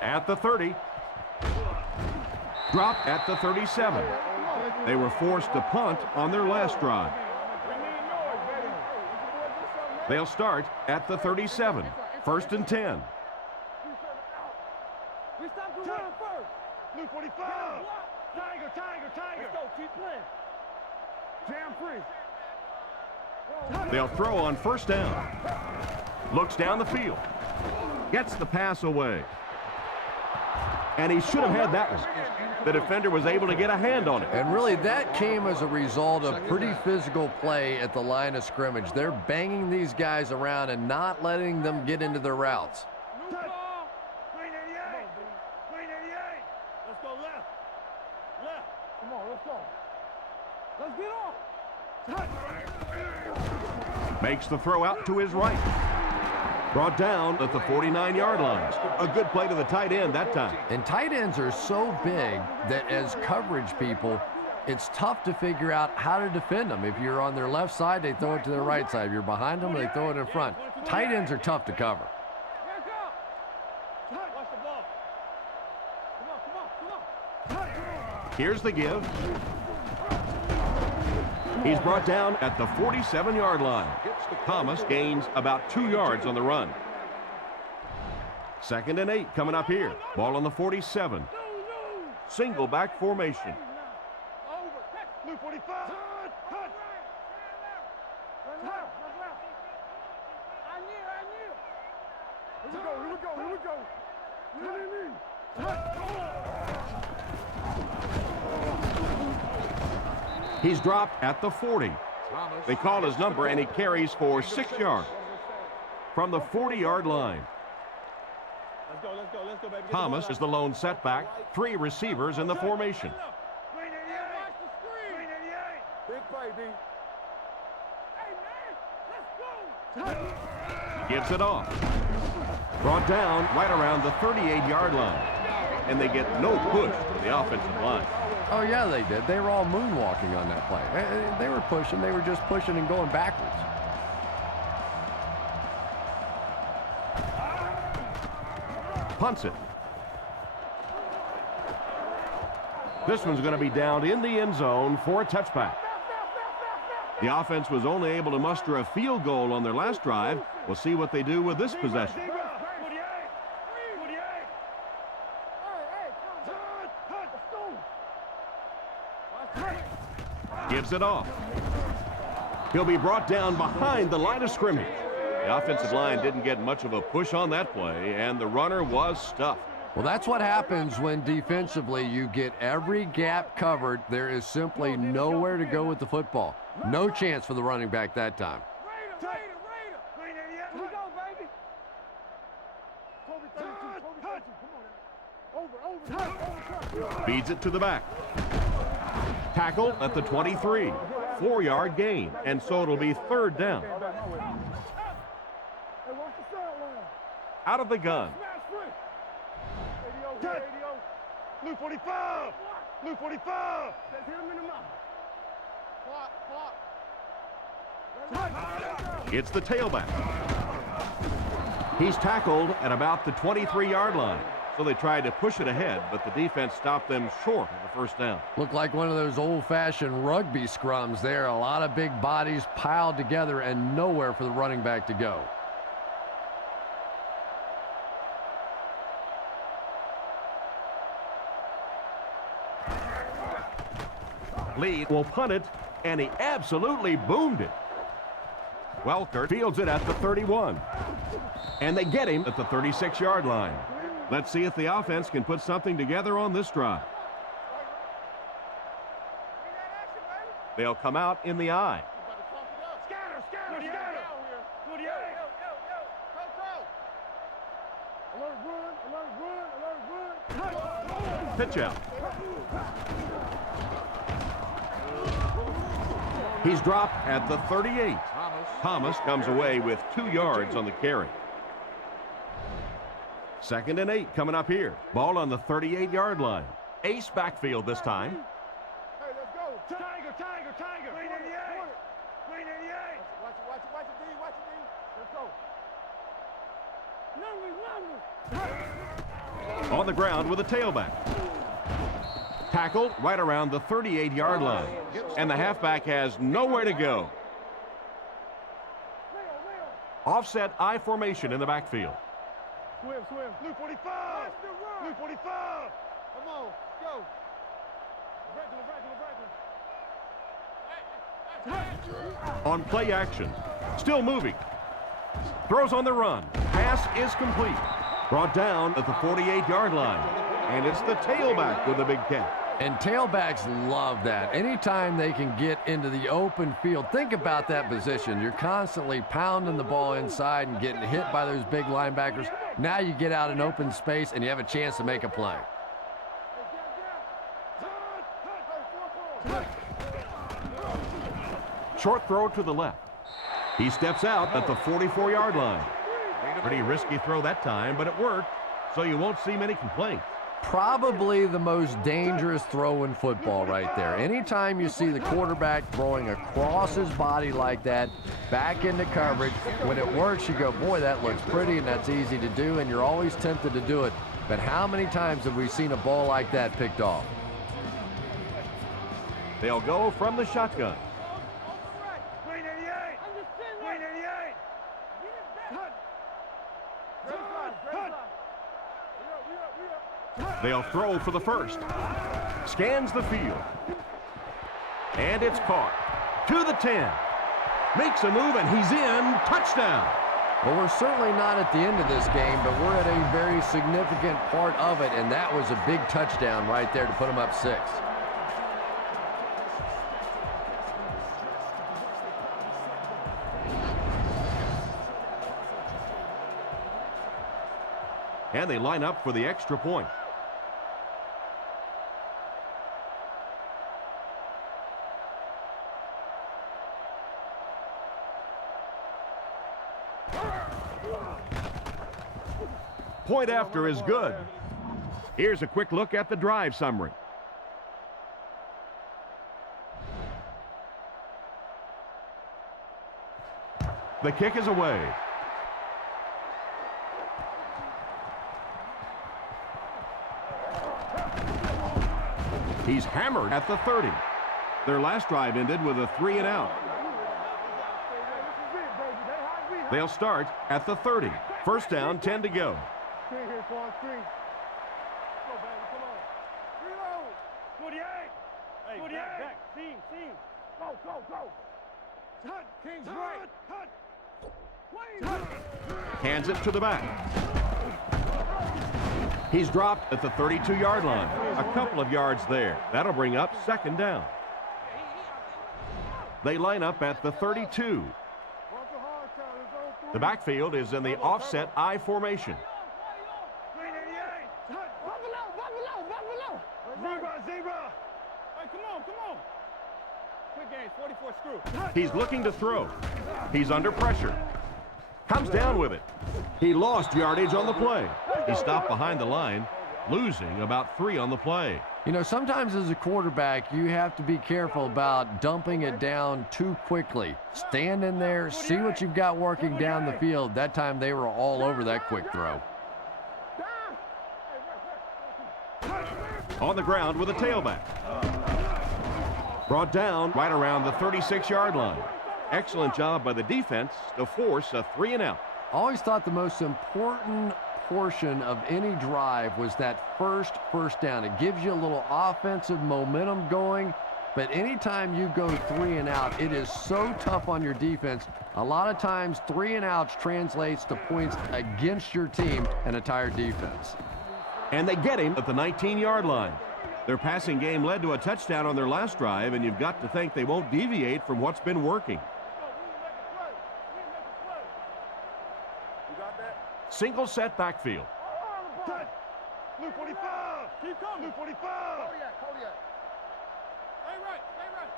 At the 30. Dropped at the 37. They were forced to punt on their last drive. They'll start at the 37. 1st and 10. We stop the run first. Blue 45. Tiger. Let's go. Keep playing. Jam free. They'll throw on first down. Looks down the field. Gets the pass away. And he should have had that one. The defender was able to get a hand on it. And really, that came as a result of pretty physical play at the line of scrimmage. They're banging these guys around and not letting them get into their routes. Let's go left. Come on, let's go. Let's get off. Makes the throw out to his right. Brought down at the 49-yard line. A good play to the tight end that time. And tight ends are so big that as coverage people, it's tough to figure out how to defend them. If you're on their left side, they throw it to their right side. If you're behind them, they throw it in front. Tight ends are tough to cover. Watch the ball. Come on. Here's the give. He's brought down at the 47-yard line. Thomas gains about 2 yards on the run. 2nd and 8 coming up here. Ball on the 47. Single back formation. Blue 45. Here we go. He's dropped at the 40. They call his number, and he carries for 6 yards from the 40-yard line. Let's go, baby. Thomas is the lone setback. 3 receivers in the formation. Big play, D. Hey, man, let's go. Gives it off. Brought down right around the 38-yard line. And they get no push from the offensive line. Oh, yeah, they did. They were all moonwalking on that play. They were pushing. They were just pushing and going backwards. Punts it. This one's going to be down in the end zone for a touchback. The offense was only able to muster a field goal on their last drive. We'll see what they do with this possession. Gives it off. He'll be brought down behind the line of scrimmage. The offensive line didn't get much of a push on that play, and the runner was stuffed. Well, that's what happens when defensively you get every gap covered. There is simply nowhere to go with the football. No chance for the running back that time. Feeds it to the back. Tackle at the 23. 4-yard gain, and so it'll be 3rd down. Out of the gun. Blue 45. Blue 45. It's the tailback. He's tackled at about the 23-yard line. So they tried to push it ahead, but the defense stopped them short of the 1st down. Looked like one of those old-fashioned rugby scrums there. A lot of big bodies piled together and nowhere for the running back to go. Lead will punt it, and he absolutely boomed it. Welker fields it at the 31. And they get him at the 36-yard line. Let's see if the offense can put something together on this drive. They'll come out in the eye. Pitch out. He's dropped at the 38. Thomas comes away with 2 yards on the carry. 2nd and 8 coming up here. Ball on the 38-yard line. Ace backfield this time. Hey, let's go. Tiger. Green 88. Watch it, D. Let's go. On the ground with a tailback. Tackled right around the 38-yard line. And the halfback has nowhere to go. Offset I formation in the backfield. Swim. Blue 45. Blue 45. Come on, go. Regular. On play action. Still moving. Throws on the run. Pass is complete. Brought down at the 48-yard line. And it's the tailback with the big catch. And tailbacks love that. Anytime they can get into the open field, think about that position. You're constantly pounding the ball inside and getting hit by those big linebackers. Now you get out in open space and you have a chance to make a play. Short throw to the left. He steps out at the 44-yard line. Pretty risky throw that time, but it worked, so you won't see many complaints. Probably the most dangerous throw in football right there. Anytime you see the quarterback throwing across his body like that, back into coverage, when it works, you go, boy, that looks pretty and that's easy to do, and you're always tempted to do it. But how many times have we seen a ball like that picked off? They'll go from the shotgun. They'll throw for the first. Scans the field. And it's caught. To the 10. Makes a move, and he's in. Touchdown. Well, we're certainly not at the end of this game, but we're at a very significant part of it, and that was a big touchdown right there to put them up 6. And they line up for the extra point. Point after is good. Here's a quick look at the drive summary. The kick is away. He's hammered at the 30. Their last drive ended with a 3-and-out. They'll start at the 30. First down, 10 to go. Here, Quan, screen. Go, baby, come on. Reload. 48. Hey, 48. Back. Team. Go. Hut. King's right. Hut. Hands it to the back. He's dropped at the 32-yard line. A couple of yards there. That'll bring up second down. They line up at the 32. The backfield is in the offset I formation. Zebra. Hey, come on. Quick game, 44 screw. He's looking to throw. He's under pressure. Comes down with it. He lost yardage on the play. He stopped behind the line, losing about 3 on the play. You know, sometimes as a quarterback, you have to be careful about dumping it down too quickly. Stand in there, see what you've got working down the field. That time they were all over that quick throw. On the ground with a tailback. Brought down right around the 36-yard line. Excellent job by the defense to force a 3-and-out. Always thought the most important portion of any drive was that first down. It gives you a little offensive momentum going, but anytime you go 3-and-out, it is so tough on your defense. A lot of times 3-and-outs translates to points against your team and a tired defense. And they get him at the 19-yard line. Their passing game led to a touchdown on their last drive, and you've got to think they won't deviate from what's been working. Single set backfield. Blue 45. Keep coming. Blue 45. Kodiak. Stay right.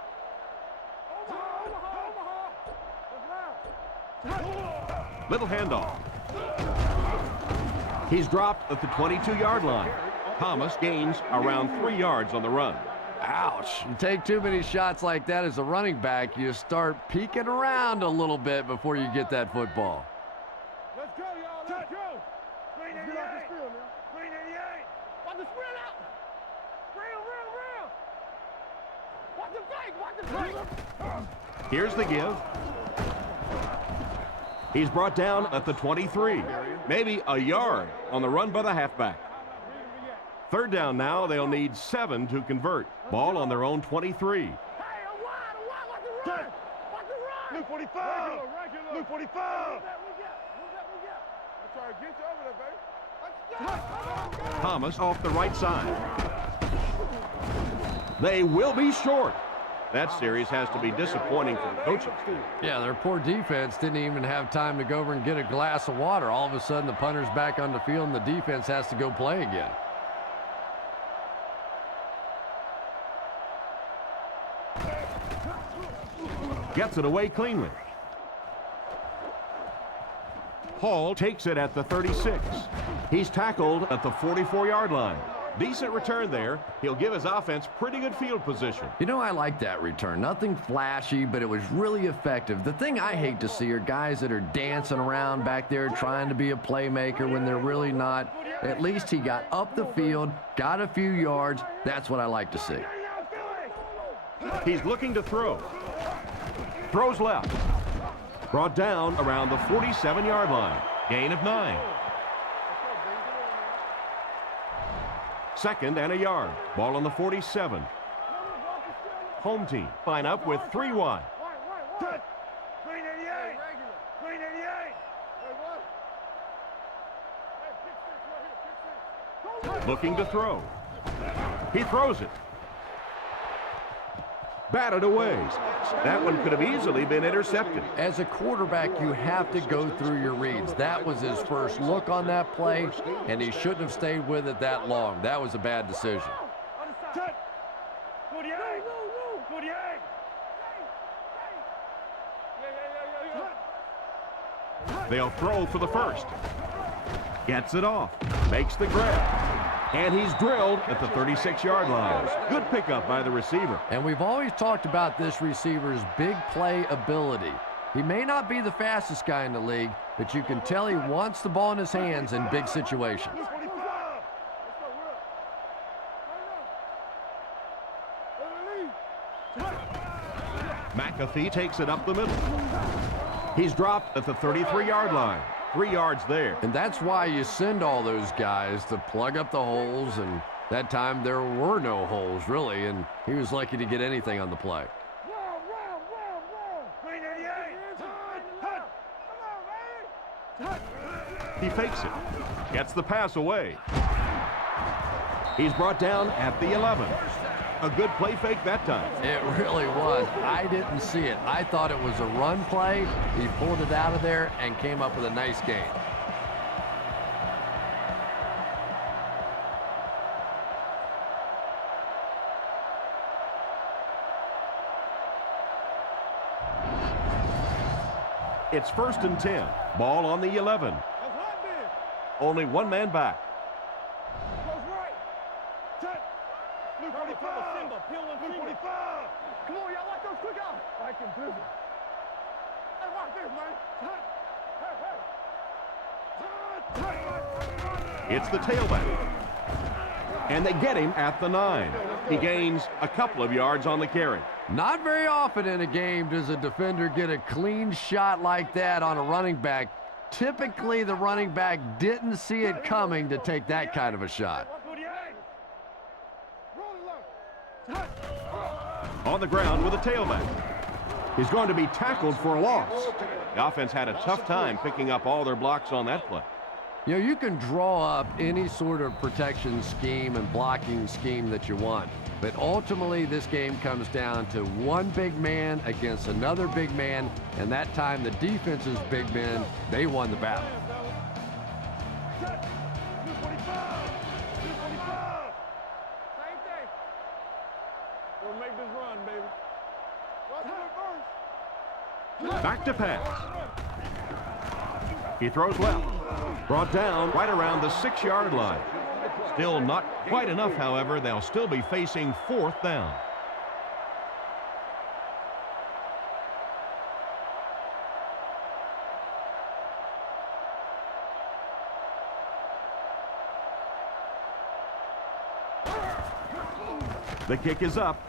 Omaha. Little handoff. He's dropped at the 22-yard line. Thomas gains around 3 yards on the run. Ouch. You take too many shots like that as a running back, you start peeking around a little bit before you get that football. Let's go, y'all. Let's go. Green 88. Green 88. Watch the sprint out. Real. Watch the fake. Here's the give. He's brought down at the 23. Maybe a yard on the run by the halfback. Third down now. They'll need 7 to convert. Ball on their own 23. Hey, a wide. Watch the run. Blue 45. Blue 45. Move that. I'm trying to get you over there, baby. Let's go. Thomas off the right side. They will be short. That series has to be disappointing for the coaching staff. Yeah, their poor defense didn't even have time to go over and get a glass of water. All of a sudden, the punter's back on the field, and the defense has to go play again. Gets it away cleanly. Hall takes it at the 36. He's tackled at the 44-yard line. Decent return there. He'll give his offense pretty good field position. You know, I like that return. Nothing flashy, but it was really effective. The thing I hate to see are guys that are dancing around back there trying to be a playmaker when they're really not. At least he got up the field, got a few yards. That's what I like to see. He's looking to throw. Throws left. Brought down around the 47-yard line. Gain of 9. Second and a yard. Ball on the 47. Home team line up with 3 wide. Green 88. Green 88. Looking to throw. He throws it. batted away. That one could have easily been intercepted. As a quarterback, you have to go through your reads. That was his first look on that play, and he shouldn't have stayed with it that long. That was a bad decision. They'll throw for the first. Gets it off. Makes the grab. And he's drilled at the 36-yard line. Good pickup by the receiver. And we've always talked about this receiver's big play ability. He may not be the fastest guy in the league, but you can tell he wants the ball in his hands in big situations. McAfee takes it up the middle. He's dropped at the 33-yard line. 3 yards there. And that's why you send all those guys to plug up the holes, and that time there were no holes, really, and he was lucky to get anything on the play. He fakes it. Gets the pass away. He's brought down at the 11. A good play fake that time. It really was. I didn't see it. I thought it was a run play. He pulled it out of there and came up with a nice gain. It's 1st and 10. Ball on the 11. Only one man back. Come on, y'all, watch those quick out. I can do it. Hey, watch this, man. It's the tailback. And they get him at the 9. He gains a couple of yards on the carry. Not very often in a game does a defender get a clean shot like that on a running back. Typically, the running back didn't see it coming to take that kind of a shot. On the ground with a tailback. He's going to be tackled for a loss. The offense had a tough time picking up all their blocks on that play. You know, you can draw up any sort of protection scheme and blocking scheme that you want, but ultimately this game comes down to one big man against another big man, and that time the defense's big men, they won the battle. Back to pass. He throws left. Brought down right around the 6-yard line. Still not quite enough, however. They'll still be facing 4th down. The kick is up.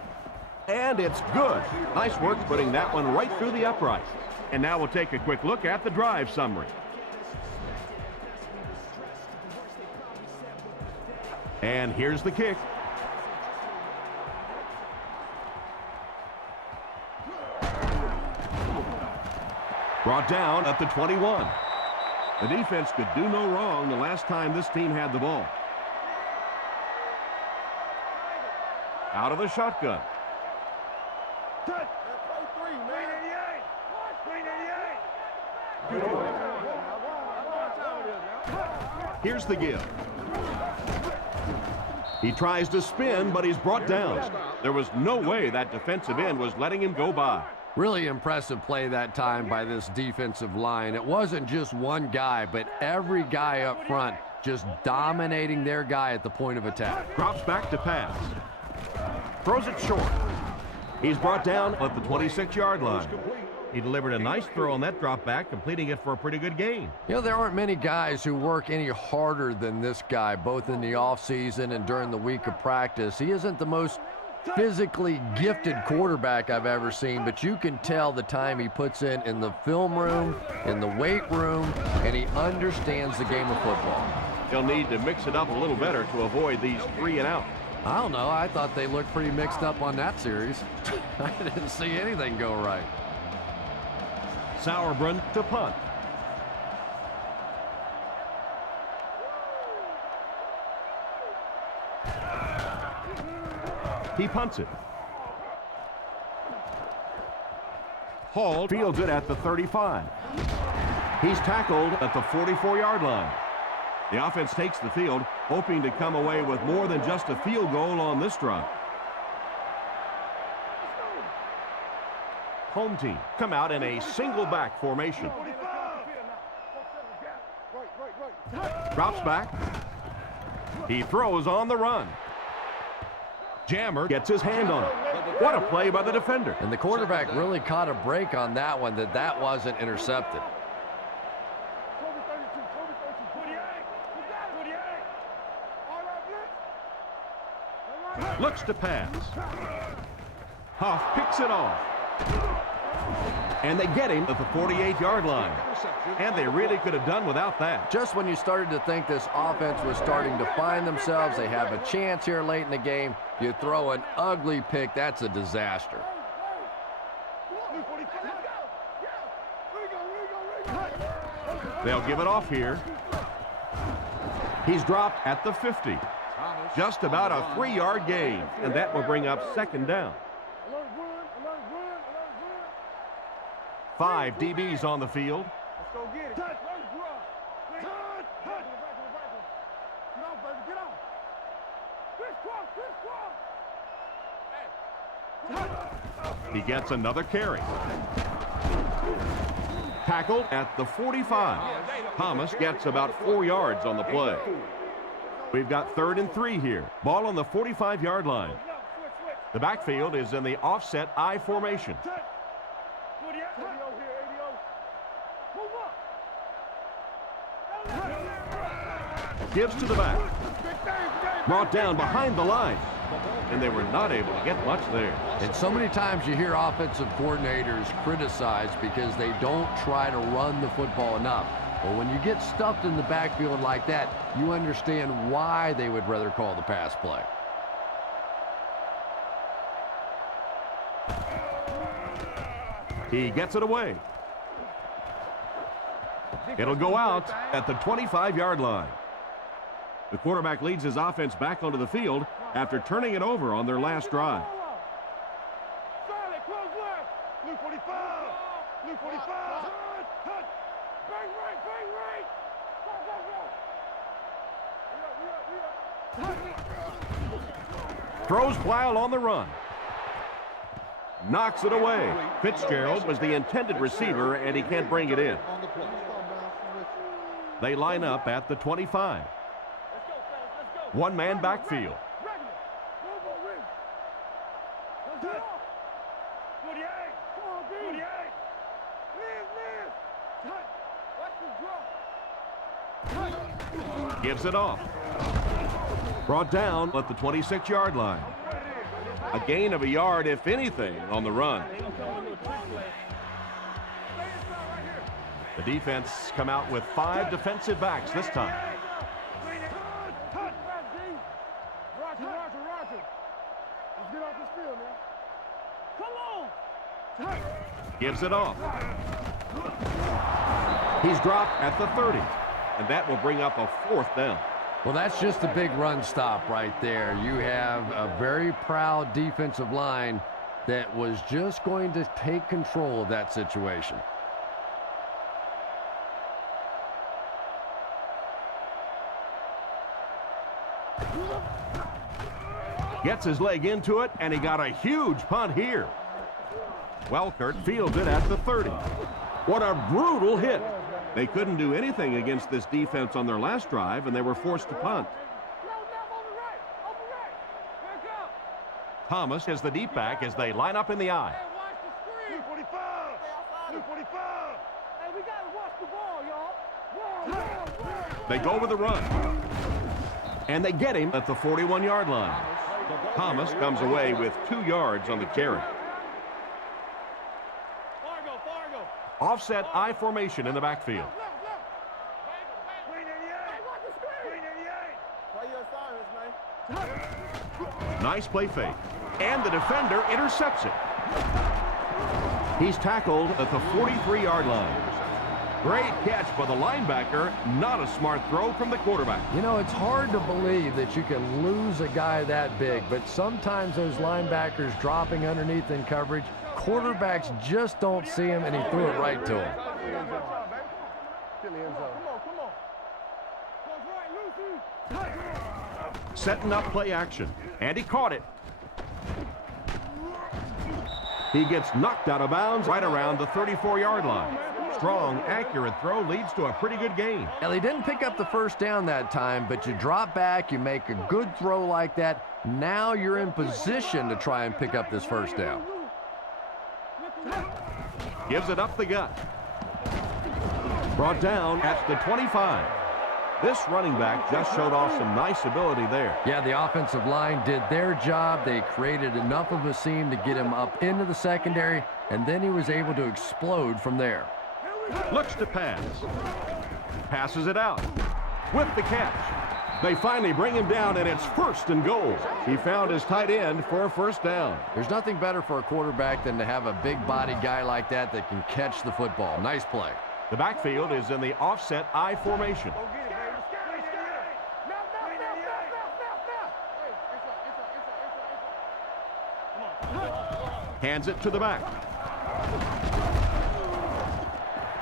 And it's good. Nice work putting that one right through the uprights. And now we'll take a quick look at the drive summary. And here's the kick. Brought down at the 21. The defense could do no wrong the last time this team had the ball. Out of the shotgun. Here's the give. He tries to spin, but he's brought down. There was no way that defensive end was letting him go by. Really impressive play that time by this defensive line. It wasn't just one guy, but every guy up front just dominating their guy at the point of attack. Drops back to pass. Throws it short. He's brought down at the 26-yard line. He delivered a nice throw on that drop back, completing it for a pretty good gain. You know, there aren't many guys who work any harder than this guy, both in the offseason and during the week of practice. He isn't the most physically gifted quarterback I've ever seen, but you can tell the time he puts in the film room, in the weight room, and he understands the game of football. He'll need to mix it up a little better to avoid these 3 and out. I don't know. I thought they looked pretty mixed up on that series. I didn't see anything go right. Sauerbrunn to punt. He punts it. Hall fields it at the 35. He's tackled at the 44-yard line. The offense takes the field, hoping to come away with more than just a field goal on this drive. Home team come out in a single back formation. Drops back. He throws on the run. Jammer gets his hand on it. What a play by the defender. And the quarterback really caught a break on that one, that wasn't intercepted. Looks to pass. Huff picks it off. And they get him at the 48-yard line. And they really could have done without that. Just when you started to think this offense was starting to find themselves, they have a chance here late in the game, you throw an ugly pick, that's a disaster. They'll give it off here. He's dropped at the 50. Just about a 3-yard gain, and that will bring up second down. 5 DBs on the field. Let's go get it. Touch. Get off, baby. Get off. Crisscross. He gets another carry. Tackled at the 45. Thomas gets about 4 yards on the play. We've got 3rd and 3 here. Ball on the 45-yard line. The backfield is in the offset I formation. Gives to the back. Brought down behind the line. And they were not able to get much there. And so many times you hear offensive coordinators criticized because they don't try to run the football enough. But when you get stuffed in the backfield like that, you understand why they would rather call the pass play. He gets it away. It'll go out at the 25-yard line. The quarterback leads his offense back onto the field after turning it over on their last drive. Blue 45. Blue 45. Touch. Bang right. Throws Plowell on the run. Knocks it away. Fitzgerald was the intended receiver, and he can't bring it in. They line up at the 25. One-man backfield. Gives it off. Brought down at the 26-yard line. A gain of a yard, if anything, on the run. The defense come out with 5 defensive backs this time. Roger. Let's get off this field, man. Come on. Gives it off. He's dropped at the 30, and that will bring up a 4th down. Well, that's just a big run stop right there. You have a very proud defensive line that was just going to take control of that situation. Gets his leg into it, and he got a huge punt here. Welkert fields it at the 30. What a brutal hit. They couldn't do anything against this defense on their last drive, and they were forced to punt. Thomas is the deep back as they line up in the I. Blue 45. Blue 45. Hey, we got to watch the ball, y'all. They go with the run. And they get him at the 41-yard line. Thomas comes away with 2 yards on the carry. Offset I formation in the backfield. Nice play fake. And the defender intercepts it. He's tackled at the 43-yard line. Great catch by the linebacker. Not a smart throw from the quarterback. You know, it's hard to believe that you can lose a guy that big, but sometimes those linebackers dropping underneath in coverage quarterbacks just don't see him, and he threw it right to him. Setting up play action, and he caught it. He gets knocked out of bounds right around the 34-yard line. Strong, accurate throw leads to a pretty good gain. Well, he didn't pick up the first down that time, but you drop back, you make a good throw like that. Now you're in position to try and pick up this first down. Gives it up the gut. Brought down at the 25. This running back just showed off some nice ability there. Yeah, the offensive line did their job. They created enough of a seam to get him up into the secondary, and then he was able to explode from there. Looks to pass. Passes it out. With the catch. They finally bring him down, and it's 1st and goal. He found his tight end for a first down. There's nothing better for a quarterback than to have a big-body guy like that that can catch the football. Nice play. The backfield is in the offset I formation. Hands it to the back.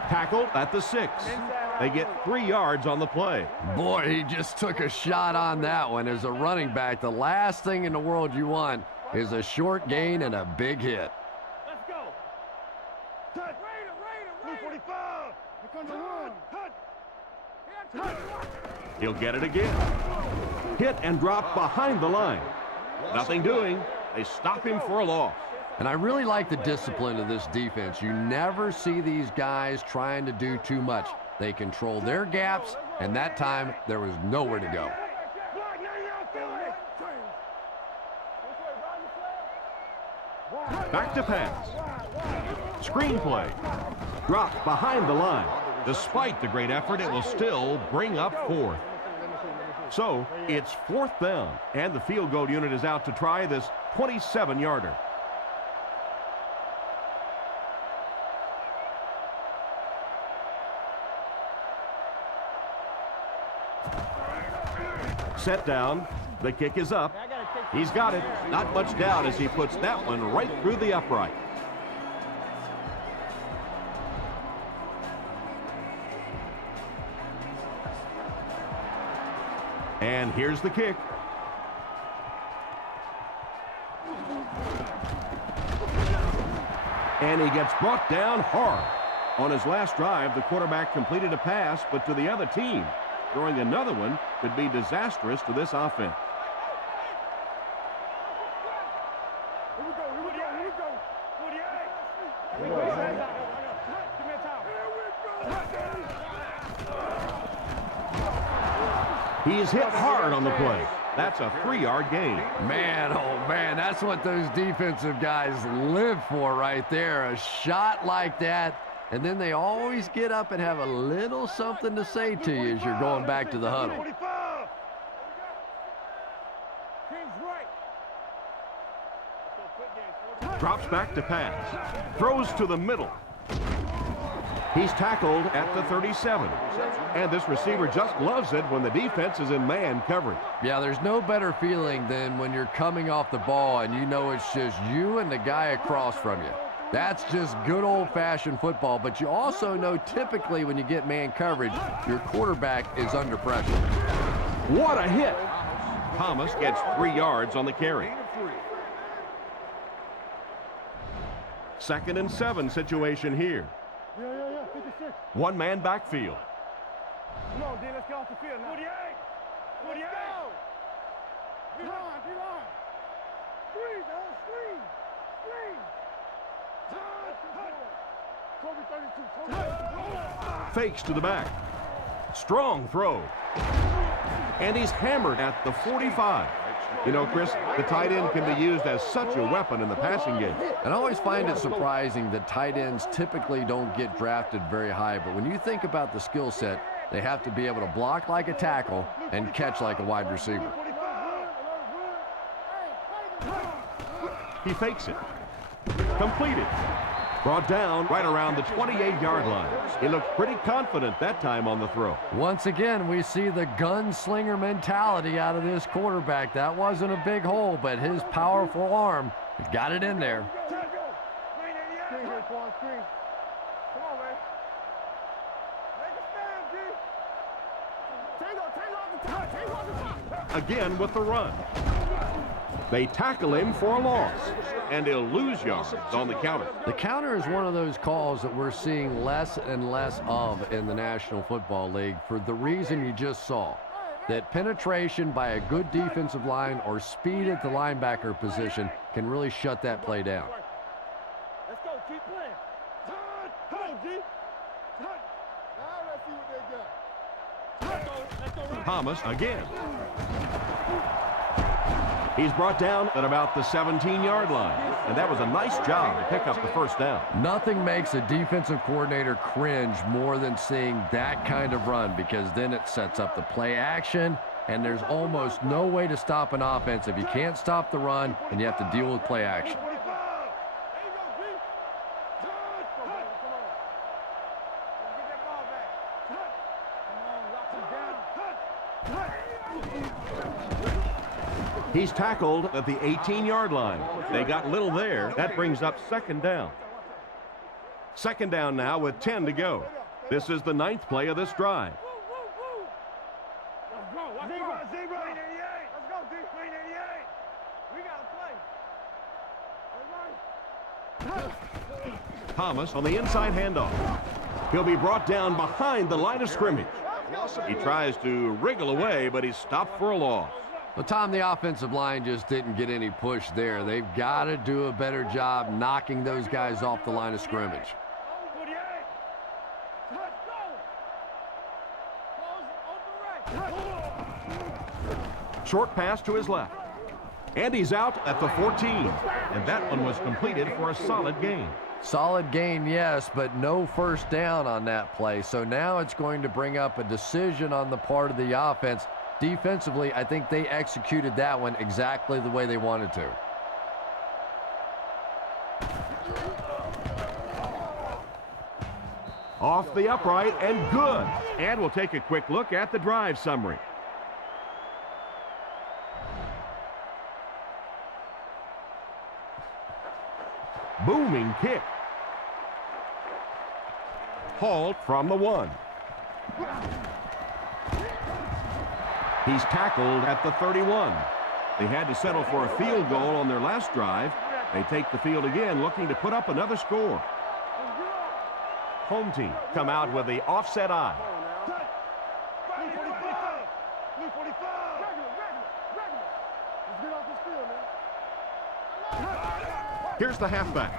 Tackled at the 6. They get 3 yards on the play. Boy, he just took a shot on that one. As a running back, the last thing in the world you want is a short gain and a big hit. Let's go. Touch. Raider. 245. Here comes the run. Touch. He'll get it again. Hit and drop behind the line. Nothing doing. They stop him for a loss. And I really like the discipline of this defense. You never see these guys trying to do too much. They control their gaps, and that time there was nowhere to go. Back to pass. Screen play. Dropped behind the line. Despite the great effort, it will still bring up 4th. So it's 4th down, and the field goal unit is out to try this 27-yarder. Set down. The kick is up. He's got it. Not much doubt as he puts that one right through the upright. And here's the kick. And he gets brought down hard. On his last drive, the quarterback completed a pass, but to the other team. Throwing another one could be disastrous to this offense. Here we go. 48. He's hit hard on the play. That's a 3-yard gain. Man, oh man, that's what those defensive guys live for right there. A shot like that, and then they always get up and have a little something to say to you as you're going back to the huddle. Drops back to pass. Throws to the middle. He's tackled at the 37. And this receiver just loves it when the defense is in man coverage. Yeah, there's no better feeling than when you're coming off the ball and you know it's just you and the guy across from you. That's just good old-fashioned football, but you also know typically when you get man coverage, your quarterback is under pressure. What a hit! Thomas gets 3 yards on the carry. 2nd and 7 situation here. Yeah, 56. One-man backfield. Come on, D, let's get off the field now. 48. D-line. Screen, dog, screen. Fakes to the back. Strong throw. And he's hammered at the 45. You know, Chris, the tight end can be used as such a weapon in the passing game. And I always find it surprising that tight ends typically don't get drafted very high, but when you think about the skill set, they have to be able to block like a tackle and catch like a wide receiver. He fakes it. Completed. Brought down right around the 28-yard line. He looked pretty confident that time on the throw. Once again, we see the gunslinger mentality out of this quarterback. That wasn't a big hole, but his powerful arm got it in there. Again with the run. They tackle him for a loss, and he'll lose yards on the counter. The counter is one of those calls that we're seeing less and less of in the National Football League for the reason you just saw. That penetration by a good defensive line or speed at the linebacker position can really shut that play down. Let's go, keep playing. Come on, G. Now let's see what they got. Thomas again. He's brought down at about the 17-yard line, and that was a nice job to pick up the first down. Nothing makes a defensive coordinator cringe more than seeing that kind of run, because then it sets up the play action, and there's almost no way to stop an offense if you can't stop the run and you have to deal with play action. He's tackled at the 18-yard line. They got little there. That brings up second down. Second down now with 10 to go. This is the 9th play of this drive. Thomas on the inside handoff. He'll be brought down behind the line of scrimmage. He tries to wriggle away, but he's stopped for a loss. Well, Tom, the offensive line just didn't get any push there. They've got to do a better job knocking those guys off the line of scrimmage. Short pass to his left. And he's out at the 14. And that one was completed for a solid gain. Solid gain, yes, but no first down on that play. So now it's going to bring up a decision on the part of the offense. Defensively, I think they executed that one exactly the way they wanted to. Off the upright and good. And we'll take a quick look at the drive summary. Booming kick. Hauled from the 1. He's tackled at the 31. They had to settle for a field goal on their last drive. They take the field again, looking to put up another score. Home team come out with the offset eye. Here's the halfback.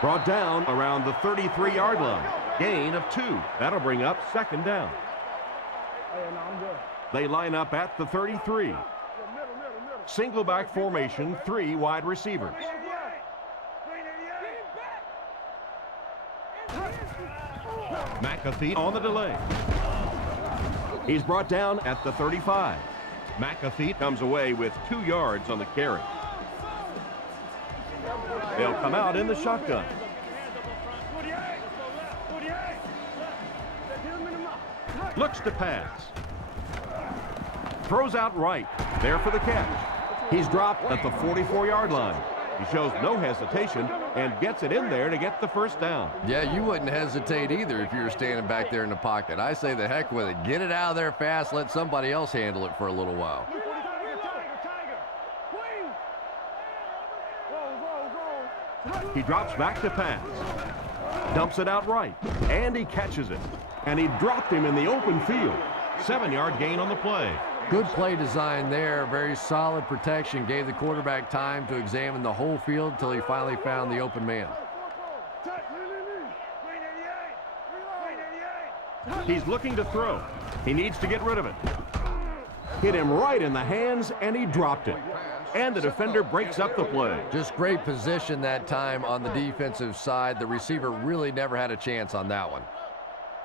Brought down around the 33-yard line. Gain of 2. That'll bring up second down. They line up at the 33. Single back formation, 3 wide receivers. McAfee on the delay. He's brought down at the 35. McAfee comes away with 2 yards on the carry. They'll come out in the shotgun. Looks to pass. Throws out right. There for the catch. He's dropped at the 44-yard line. He shows no hesitation and gets it in there to get the first down. Yeah, you wouldn't hesitate either if you were standing back there in the pocket. I say the heck with it. Get it out of there fast. Let somebody else handle it for a little while. He drops back to pass. Dumps it out right. And he catches it. And he dropped him in the open field. 7-yard gain on the play. Good play design there. Very solid protection. Gave the quarterback time to examine the whole field until he finally found the open man. He's looking to throw. He needs to get rid of it. Hit him right in the hands, and he dropped it. And the defender breaks up the play. Just great position that time on the defensive side. The receiver really never had a chance on that one.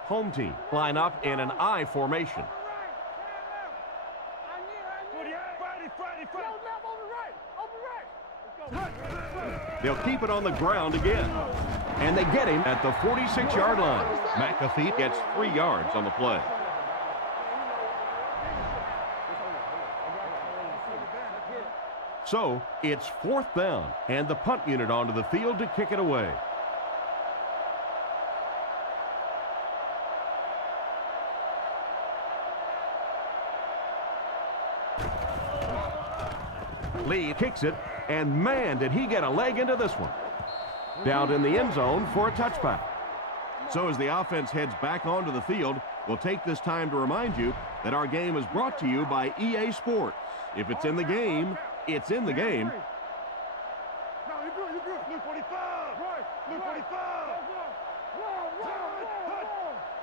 Home team line up in an I formation. They'll keep it on the ground again. And they get him at the 46-yard line. McAfee gets 3 yards on the play. So it's 4th down, and the punt unit onto the field to kick it away. Lee kicks it, and man, did he get a leg into this one. Down in the end zone for a touchback. So as the offense heads back onto the field, we'll take this time to remind you that our game is brought to you by EA Sports. If it's in the game, it's in the game. No, you're good, you're good. Blue 45. Right. Blue 45.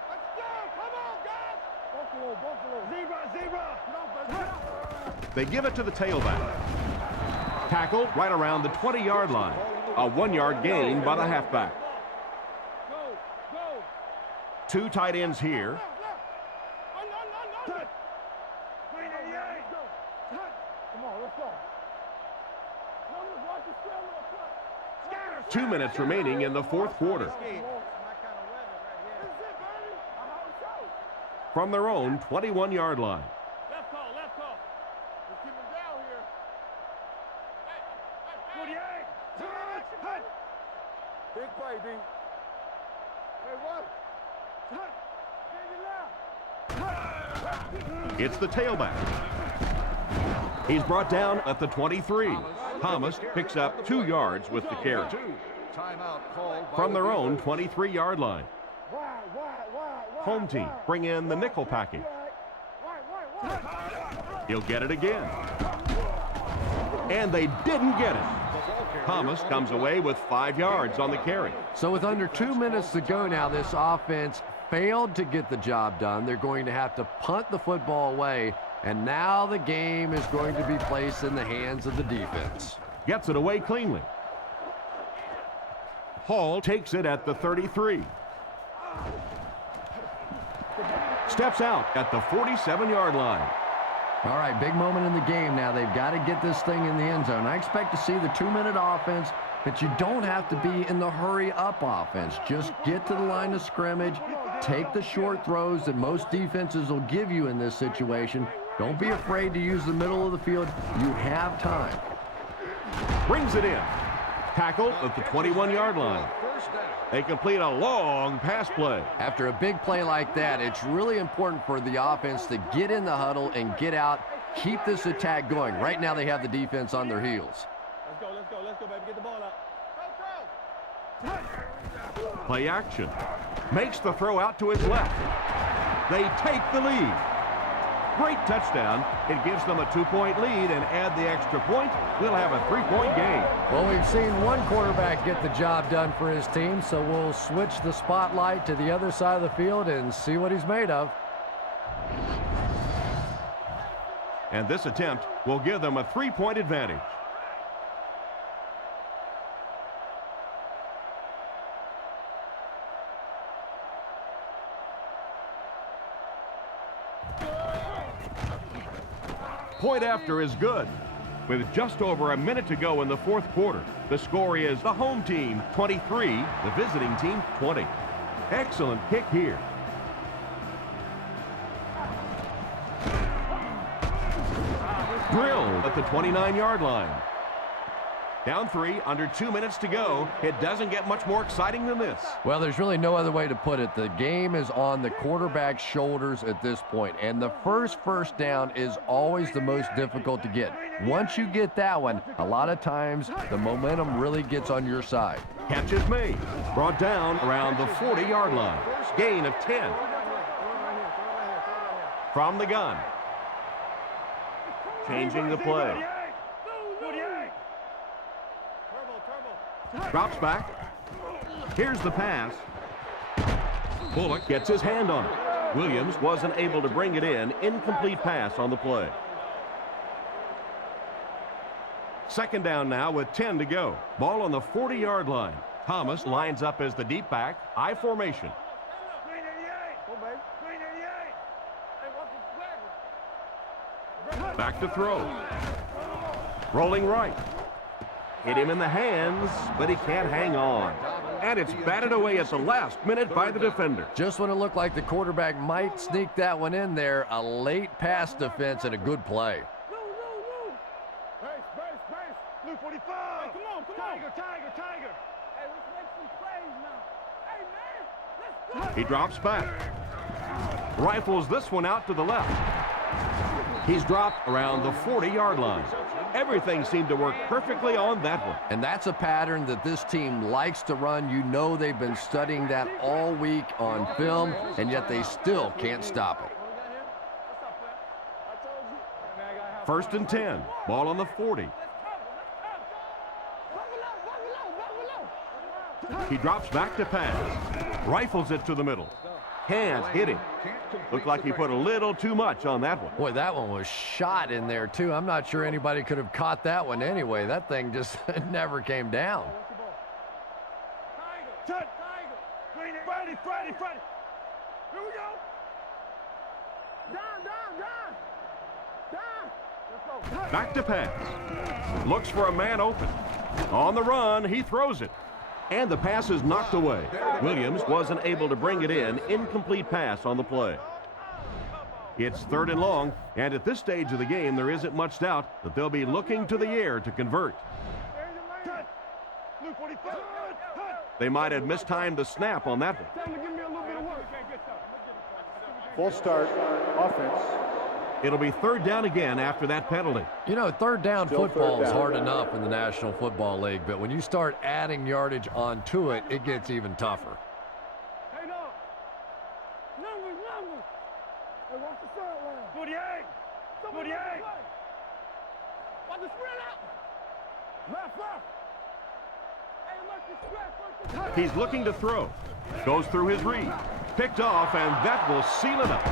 Let's go. Come on, guys. Buffalo. Zebra. They give it to the tailback. Tackled right around the 20-yard line. A 1-yard gain by the halfback. Two tight ends here. Come on, let's go. 2 minutes remaining in the fourth quarter. From their own 21-yard line. Left call. Let's keep him down here. Hey. 48. Big play, D. Hey, what? It's the tailback. He's brought down at the 23. Thomas picks up 2 yards with the carry. From their own 23-yard line. Home team bring in the nickel package. He'll get it again. And they didn't get it. Thomas comes away with 5 yards on the carry. So with under 2 minutes to go now, this offense failed to get the job done. They're going to have to punt the football away, and now the game is going to be placed in the hands of the defense. Gets it away cleanly. Hall takes it at the 33. Steps out at the 47-yard line. All right, big moment in the game now. They've got to get this thing in the end zone. I expect to see the 2-minute offense, but you don't have to be in the hurry-up offense. Just get to the line of scrimmage, take the short throws that most defenses will give you in this situation. Don't be afraid to use the middle of the field. You have time. Brings it in. Tackled at the 21-yard line. They complete a long pass play. After a big play like that, it's really important for the offense to get in the huddle and get out, keep this attack going. Right now they have the defense on their heels. Let's go, baby. Get the ball out. Play action. Makes the throw out to his left. They take the lead. Great touchdown. It gives them a 2-point lead, and add the extra point, we'll have a 3-point game. Well, we've seen one quarterback get the job done for his team, so we'll switch the spotlight to the other side of the field and see what he's made of. And this attempt will give them a 3-point advantage. Point after is good. With just over a minute to go in the fourth quarter, the score is the home team 23, the visiting team 20. Excellent kick here. Drilled at the 29-yard line. Down 3, under 2 minutes to go. It doesn't get much more exciting than this. Well, there's really no other way to put it. The game is on the quarterback's shoulders at this point, and the first down is always the most difficult to get. Once you get that one, a lot of times the momentum really gets on your side. Catch is made. Brought down around the 40-yard line. Gain of 10. From the gun. Changing the play. Drops back. Here's the pass. Bullock gets his hand on it. Williams wasn't able to bring it in. Incomplete pass on the play. Second down now with 10 to go. Ball on the 40-yard line. Thomas lines up as the deep back. I formation. Back to throw. Rolling right. Hit him in the hands, but he can't hang on. And it's batted away at the last minute by the defender. Just when it looked like the quarterback might sneak that one in there, a late pass defense and a good play. Base. Blue 45. Hey, come on. Tiger. Hey, let's make some plays now. Hey, man, let's go. He drops back. Rifles this one out to the left. He's dropped around the 40-yard line. Everything seemed to work perfectly on that one. And that's a pattern that this team likes to run. You know they've been studying that all week on film, and yet they still can't stop it. 1st and 10. Ball on the 40. He drops back to pass. Rifles it to the middle. Can't hit him. Looked like he put a little too much on that one. Boy, that one was shot in there, too. I'm not sure anybody could have caught that one anyway. That thing just never came down. Friday. Here we go. Down. Back to pass. Looks for a man open. On the run, he throws it. And the pass is knocked away. Williams wasn't able to bring it in. Incomplete pass on the play. It's 3rd and long, and at this stage of the game, there isn't much doubt that they'll be looking to the air to convert. They might have mistimed the snap on that one. Full start, offense. It'll be 3rd down again after that penalty. You know, 3rd down Still football third is down. hard enough in the National Football League, but when you start adding yardage onto it, it gets even tougher. Hey, no. Numbers. Hey, watch the sideline. 48. Watch the spread out. Left. Hey, watch the spread. He's looking to throw. Goes through his read. Picked off, and that will seal it up.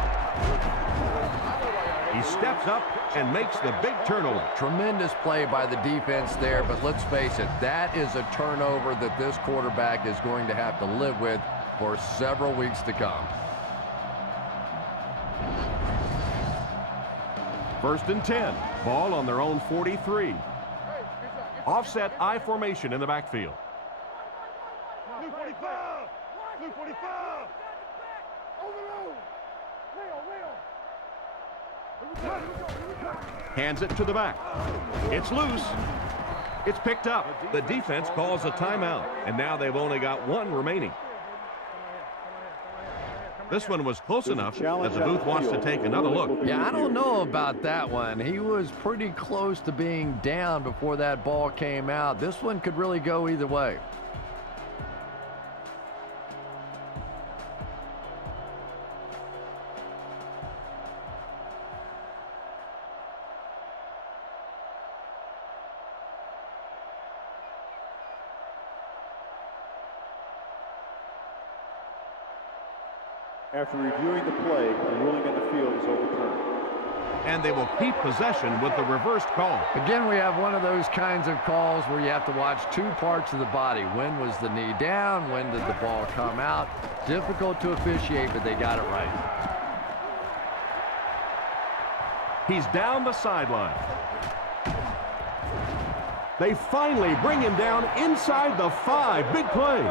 He steps up and makes the big turnover. Tremendous play by the defense there, but let's face it, that is a turnover that this quarterback is going to have to live with for several weeks to come. 1st and 10. Ball on their own 43. Offset I formation in the backfield. Blue 45. Overload. Leo. Hands it to the back. It's loose. It's picked up. The defense calls a timeout, and now they've only got one remaining. This one was close enough that the booth wants to take another look. Yeah, I don't know about that one. He was pretty close to being down before that ball came out. This one could really go either way. After reviewing the play, the ruling on the field is overturned. And they will keep possession with the reversed call. Again, we have one of those kinds of calls where you have to watch 2 parts of the body. When was the knee down? When did the ball come out? Difficult to officiate, but they got it right. He's down the sideline. They finally bring him down inside the 5. Big play.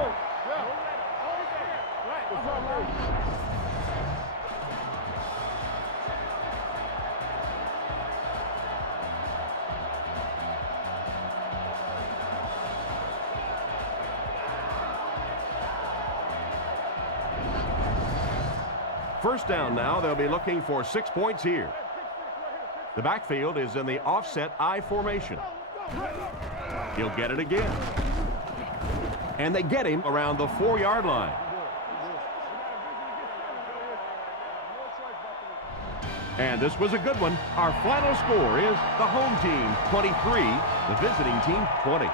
First down now. They'll be looking for 6 points here. The backfield is in the offset I formation. He'll get it again. And they get him around the 4-yard line. And this was a good one. Our final score is the home team 23, the visiting team 20.